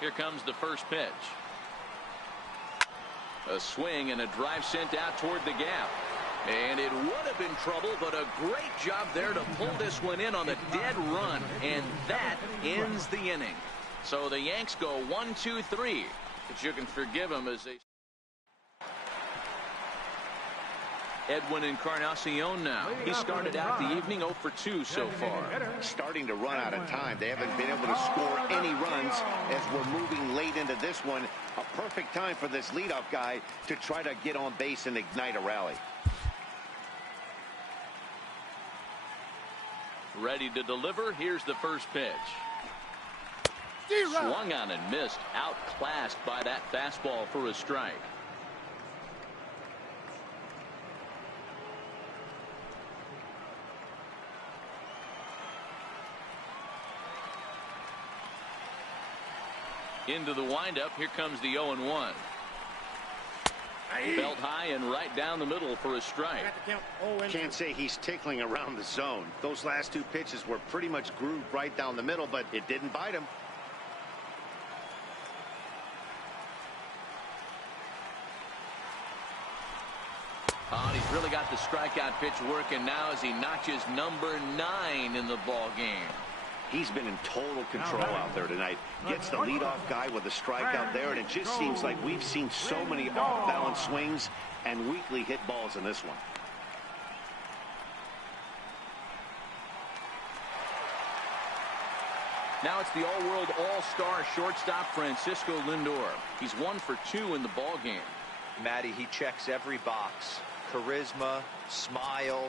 Here comes the first pitch. A swing and a drive sent out toward the gap. And it would have been trouble, but a great job there to pull this one in on the dead run. And that ends the inning. So the Yanks go 1-2-3. But you can forgive them as they... Edwin Encarnacion now. He started out the evening 0 for 2 so far. Starting to run out of time. They haven't been able to score any runs as we're moving late into this one. A perfect time for this leadoff guy to try to get on base and ignite a rally. Ready to deliver. Here's the first pitch. Swung on and missed. Outclassed by that fastball for a strike. Into the windup. Here comes the 0-1. Belt high and right down the middle for a strike. Can't say he's tickling around the zone. Those last two pitches were pretty much grooved right down the middle, but it didn't bite him. Oh, he's really got the strikeout pitch working now as he notches number 9 in the ball game. He's been in total control out there tonight. Gets the leadoff guy with a strikeout there, and it just seems like we've seen so many off-balance swings and weakly hit balls in this one. Now it's the all-world all-star shortstop Francisco Lindor. He's 1 for 2 in the ball game. Matty, he checks every box. Charisma, smile,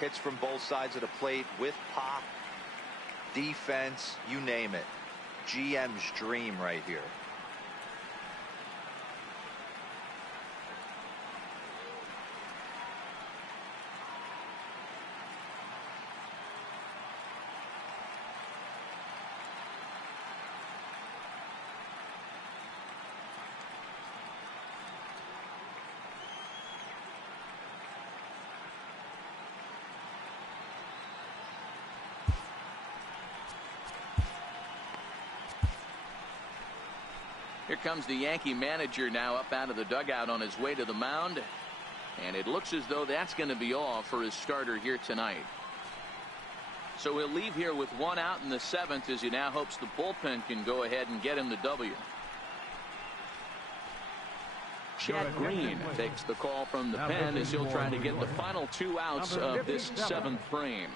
hits from both sides of the plate with pop, defense, you name it. GM's dream right here. Here comes the Yankee manager now up out of the dugout on his way to the mound. And it looks as though that's going to be all for his starter here tonight. So he'll leave here with 1 out in the 7th as he now hopes the bullpen can go ahead and get him the W. Chad Green takes the call from the pen as he'll try to get the final 2 outs of this 7th frame.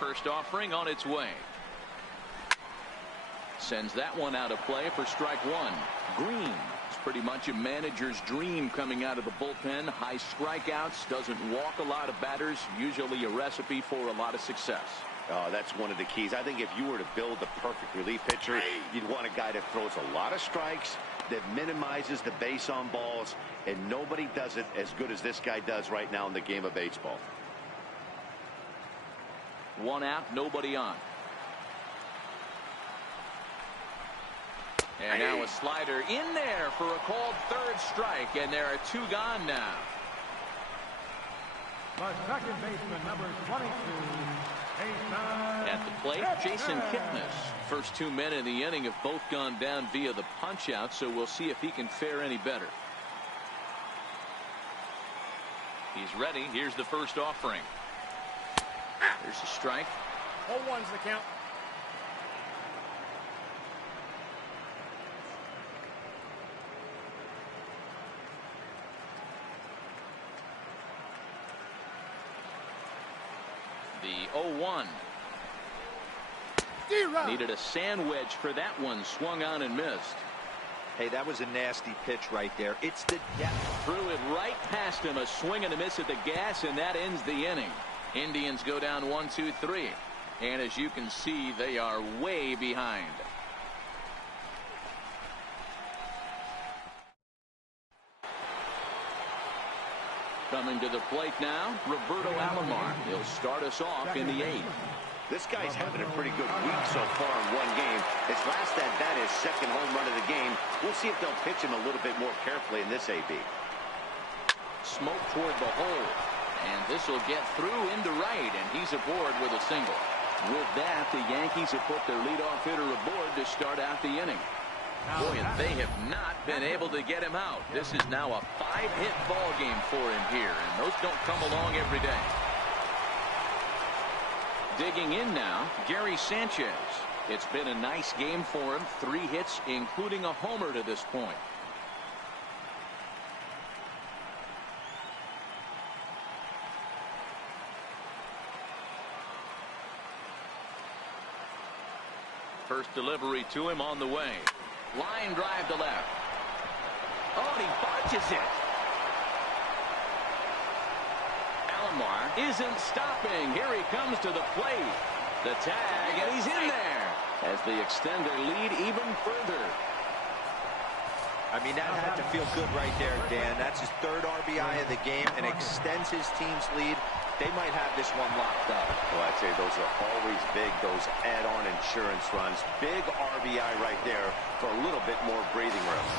First offering on its way. Sends that one out of play for strike 1. Green is pretty much a manager's dream coming out of the bullpen. High strikeouts, doesn't walk a lot of batters, usually a recipe for a lot of success. Oh, that's one of the keys. I think if you were to build the perfect relief pitcher, you'd want a guy that throws a lot of strikes, that minimizes the base on balls, and nobody does it as good as this guy does right now in the game of baseball. 1 out, nobody on. And now a slider in there for a called 3rd strike, and there are 2 gone now. The second baseman, number 22, at the plate, Jason Kipnis. First 2 men in the inning have both gone down via the punch out, so we'll see if he can fare any better. He's ready. Here's the first offering. There's a strike. 0-1's the count. The 0-1. Needed a sand wedge for that one. Swung on and missed. Hey, that was a nasty pitch right there. It's the depth. Threw it right past him. A swing and a miss at the gas, and that ends the inning. Indians go down 1-2-3. And as you can see, they are way behind. Coming to the plate now, Roberto Alomar. He'll start us off in the 8th. This guy's having a pretty good week so far in 1 game. His last at bat is 2nd home run of the game. We'll see if they'll pitch him a little bit more carefully in this AB. Smoke toward the hole. And this will get through into right, and he's aboard with a single. With that, the Yankees have put their leadoff hitter aboard to start out the inning. Boy, and they have not been able to get him out. This is now a 5-hit ball game for him here, and those don't come along every day. Digging in now, Gary Sanchez. It's been a nice game for him. 3 hits, including a homer to this point. First delivery to him on the way. Line drive to left. Oh, and he botches it. Alomar isn't stopping. Here he comes to the plate. The tag, and he's in there as they extend their lead even further. I mean, that had to feel good right there, Dan. That's his third RBI of the game and extends his team's lead. They might have this one locked up. Well, I'd say those are always big, those add-on insurance runs. Big RBI right there for a little bit more breathing room.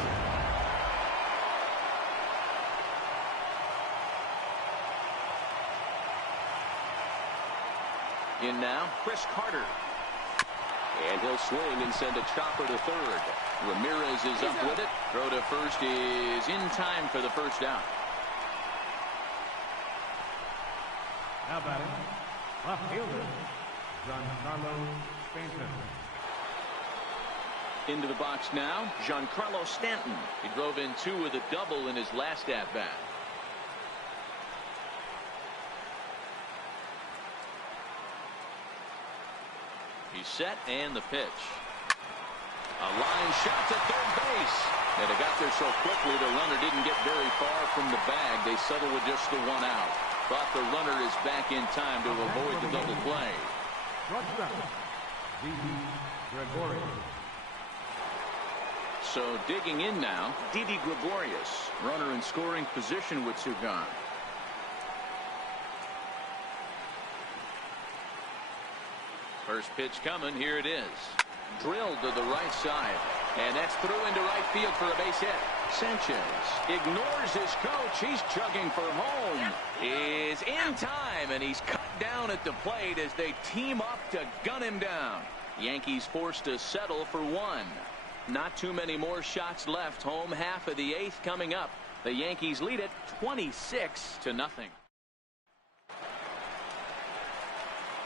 In now, Chris Carter. And he'll swing and send a chopper to third. Ramirez is up with it. Throw to first is in time for the first out. Now batting, left fielder, Giancarlo Stanton. Into the box now, Giancarlo Stanton. He drove in 2 with a double in his last at-bat. He's set, and the pitch. A line shot to third base. And it got there so quickly the runner didn't get very far from the bag. They settled with just the 1 out. But the runner is back in time to avoid the double play. So digging in now, Didi Gregorius, runner in scoring position with 2 gone. First pitch coming. Here it is. Drilled to the right side. And that's through into right field for a base hit. Sanchez ignores his coach. He's chugging for home. Is in time, and he's cut down at the plate as they team up to gun him down. Yankees forced to settle for 1. Not too many more shots left. Home half of the 8th coming up. The Yankees lead it 26-0.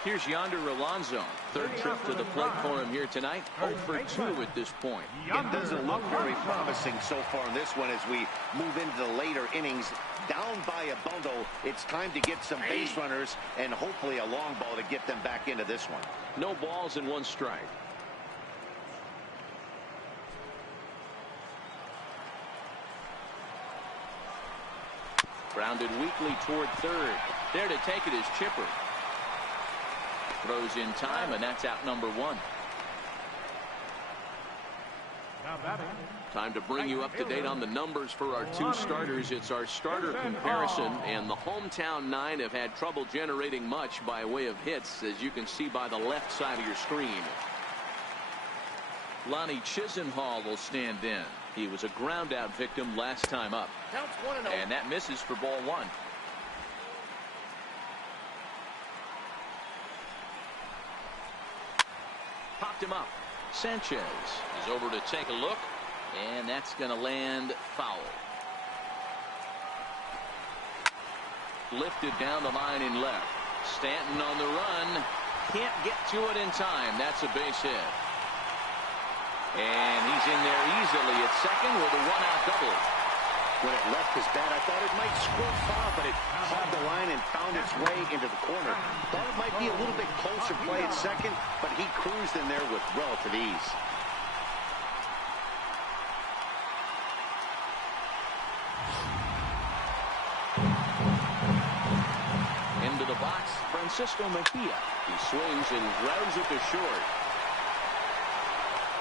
Here's Yonder Alonso. Third trip to the plate for him here tonight. 0 for 2 at this point. It doesn't look very promising so far in this one as we move into the later innings. Down by a bundle, it's time to get some base runners and hopefully a long ball to get them back into this one. No balls and 1 strike. Grounded weakly toward third. There to take it is Chipper. Throws in time, and that's out number 1. Time to bring you up to date on the numbers for our 2 starters. It's our starter comparison, and the hometown 9 have had trouble generating much by way of hits, as you can see by the left side of your screen. Lonnie Chisenhall will stand in. He was a ground out victim last time up. And that misses for ball 1. Popped him up. Sanchez is over to take a look, and that's going to land foul. Lifted down the line in left. Stanton on the run. Can't get to it in time. That's a base hit. And he's in there easily at second with a 1-out double. When it left his bat, I thought it might squirt foul, but it caught the line and found its way into the corner. Thought it might be a little bit closer play at second, but he cruised in there with relative ease. Into the box, Francisco Mejia. He swings and grounds it to short.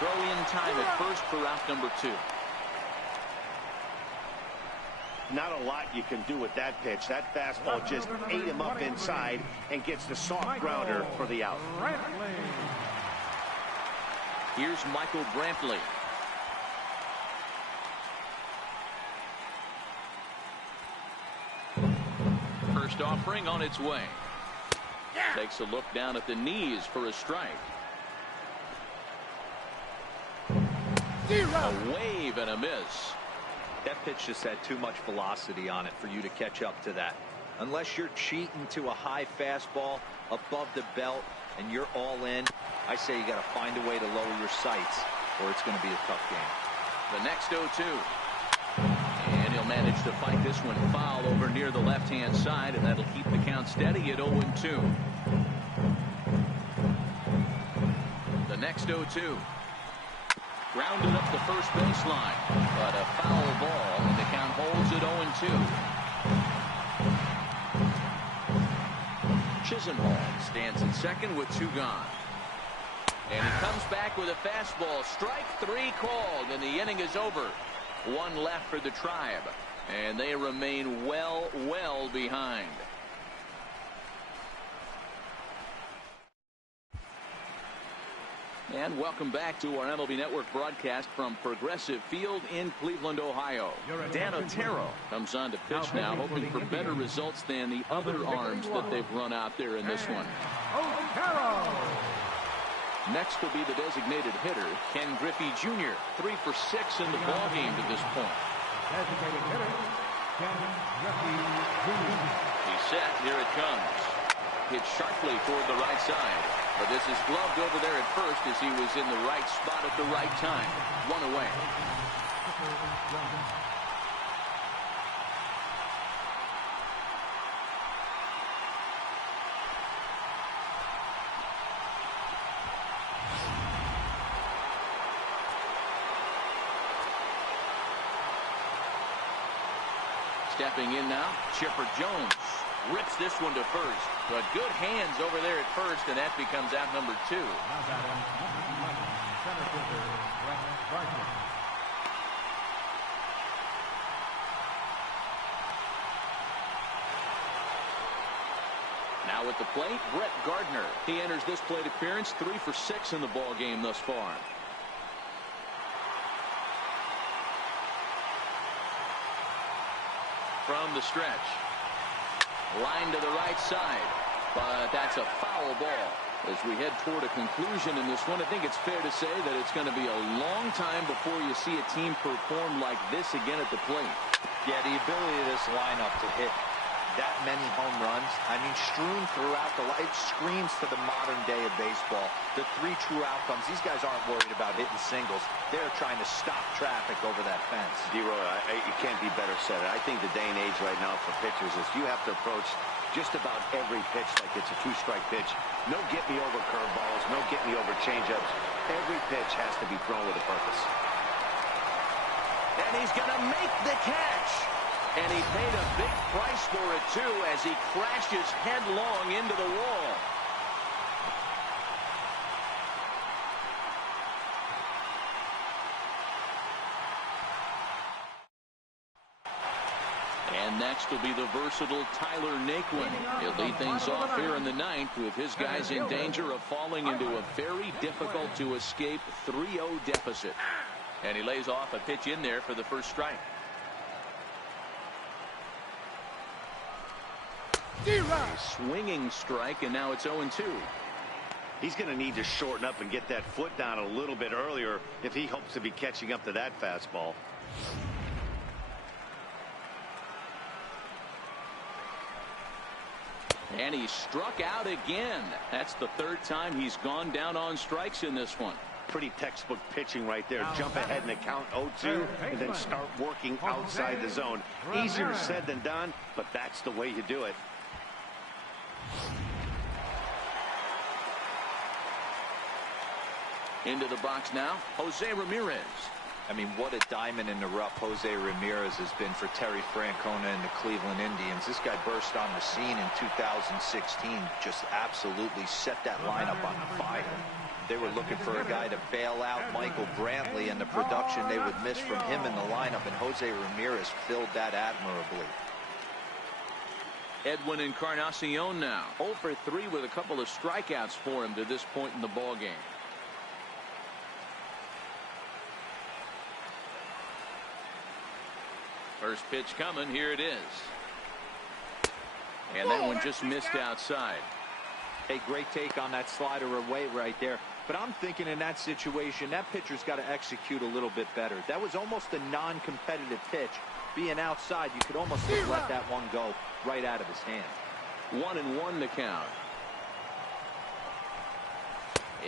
Throw in time at first for out number 2. Not a lot you can do with that pitch. That fastball just ate him up inside and gets the soft grounder for the out. Here's Michael Brantley. First offering on its way. Takes a look down at the knees for a strike. A wave and a miss. That pitch just had too much velocity on it for you to catch up to that. Unless you're cheating to a high fastball above the belt and you're all in, I say you got to find a way to lower your sights or it's going to be a tough game. The next 0-2. And he'll manage to fight this one foul over near the left-hand side, and that'll keep the count steady at 0-2. The next 0-2. Grounded up the first baseline, but a foul ball, and the count holds at 0-2. Chisenhall stands at second with 2 gone. And he comes back with a fastball. Strike 3 called, and the inning is over. One left for the Tribe, and they remain well behind. And welcome back to our MLB Network broadcast from Progressive Field in Cleveland, Ohio. Dan Otero comes on to pitch now, hoping for better results than the other arms that they've run out there in this one. Next will be the designated hitter, Ken Griffey Jr., 3 for 6 in the ballgame to this point. Designated hitter, Ken Griffey Jr. He's set. Here it comes. Hit sharply toward the right side. But this is gloved over there at first as he was in the right spot at the right time. One away. Stepping in now, Chipper Jones rips this one to first. But good hands over there at first, and that becomes out number 2. Now at the plate, Brett Gardner. He enters this plate appearance 3 for 6 in the ball game thus far. From the stretch. Line to the right side, but that's a foul ball. As we head toward a conclusion in this one, I think it's fair to say that it's going to be a long time before you see a team perform like this again at the plate. Yeah, the ability of this lineup to hit that many home runs, I mean, strewn throughout the line, it screams to the modern day of baseball. The 3 true outcomes. These guys aren't worried about hitting singles. They're trying to stop traffic over that fence. D-Roy, it can't be better said. I think the day and age right now for pitchers is you have to approach just about every pitch like it's a 2-strike pitch. No get-me-over curveballs, no get-me-over changeups. Every pitch has to be thrown with a purpose. And he's going to make the catch. And he paid a big price for it, too, as he crashes headlong into the wall. And next will be the versatile Tyler Naquin. He'll lead things off here in the 9th with his guys in danger of falling into a very difficult-to-escape 3-0 deficit. And he lays off a pitch in there for the first strike. A swinging strike, and now it's 0-2. He's going to need to shorten up and get that foot down a little bit earlier if he hopes to be catching up to that fastball. And he struck out again. That's the 3rd time he's gone down on strikes in this one. Pretty textbook pitching right there. Jump ahead in the count 0-2 and then start working outside the zone. Easier said than done, but that's the way you do it. Into the box now, Jose Ramirez. I mean, what a diamond in the rough Jose Ramirez has been for Terry Francona and the Cleveland Indians. This guy burst on the scene in 2016, just absolutely set that lineup on fire. They were looking for a guy to bail out Michael Brantley and the production they would miss from him in the lineup, and Jose Ramirez filled that admirably. Edwin Encarnacion now 0 for 3 with a couple of strikeouts for him to this point in the ball game. First pitch coming. Here it is. And that one just missed outside. A great take on that slider away right there. But I'm thinking in that situation, that pitcher's got to execute a little bit better. That was almost a non-competitive pitch. Being outside, you could almost have let that one go right out of his hand. 1-1 to count.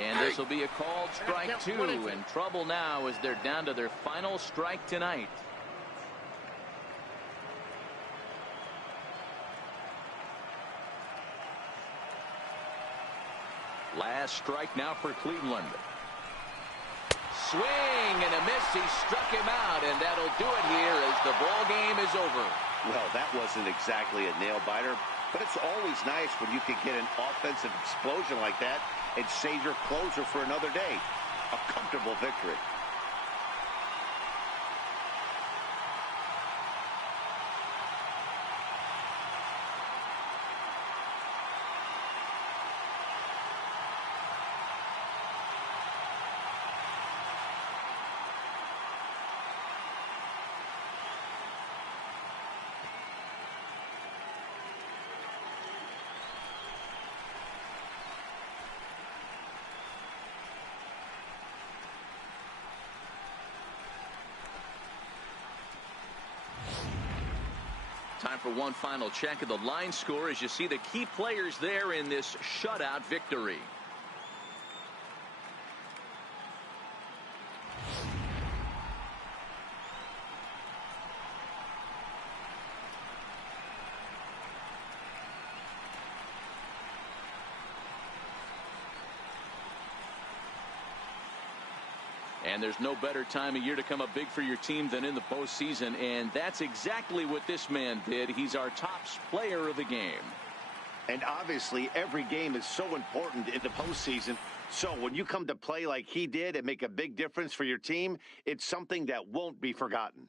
And this will be a called strike 2. In trouble now as they're down to their final strike tonight. Last strike now for Cleveland. Swing and a miss. He struck him out, and that'll do it here as the ball game is over. Well, that wasn't exactly a nail-biter, but it's always nice when you can get an offensive explosion like that and save your closer for another day. A comfortable victory. Time for one final check of the line score as you see the key players there in this shutout victory. And there's no better time of year to come up big for your team than in the postseason, and that's exactly what this man did. He's our top player of the game. And obviously, every game is so important in the postseason. So when you come to play like he did and make a big difference for your team, it's something that won't be forgotten.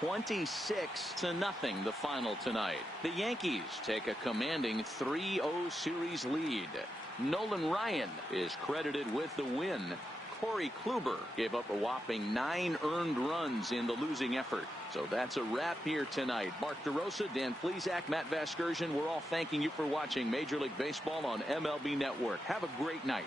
$26-0 the final tonight. The Yankees take a commanding 3-0 series lead. Nolan Ryan is credited with the win. Corey Kluber gave up a whopping 9 earned runs in the losing effort. So that's a wrap here tonight. Mark DeRosa, Dan Plesac, Matt Vasgersian, we're all thanking you for watching Major League Baseball on MLB Network. Have a great night.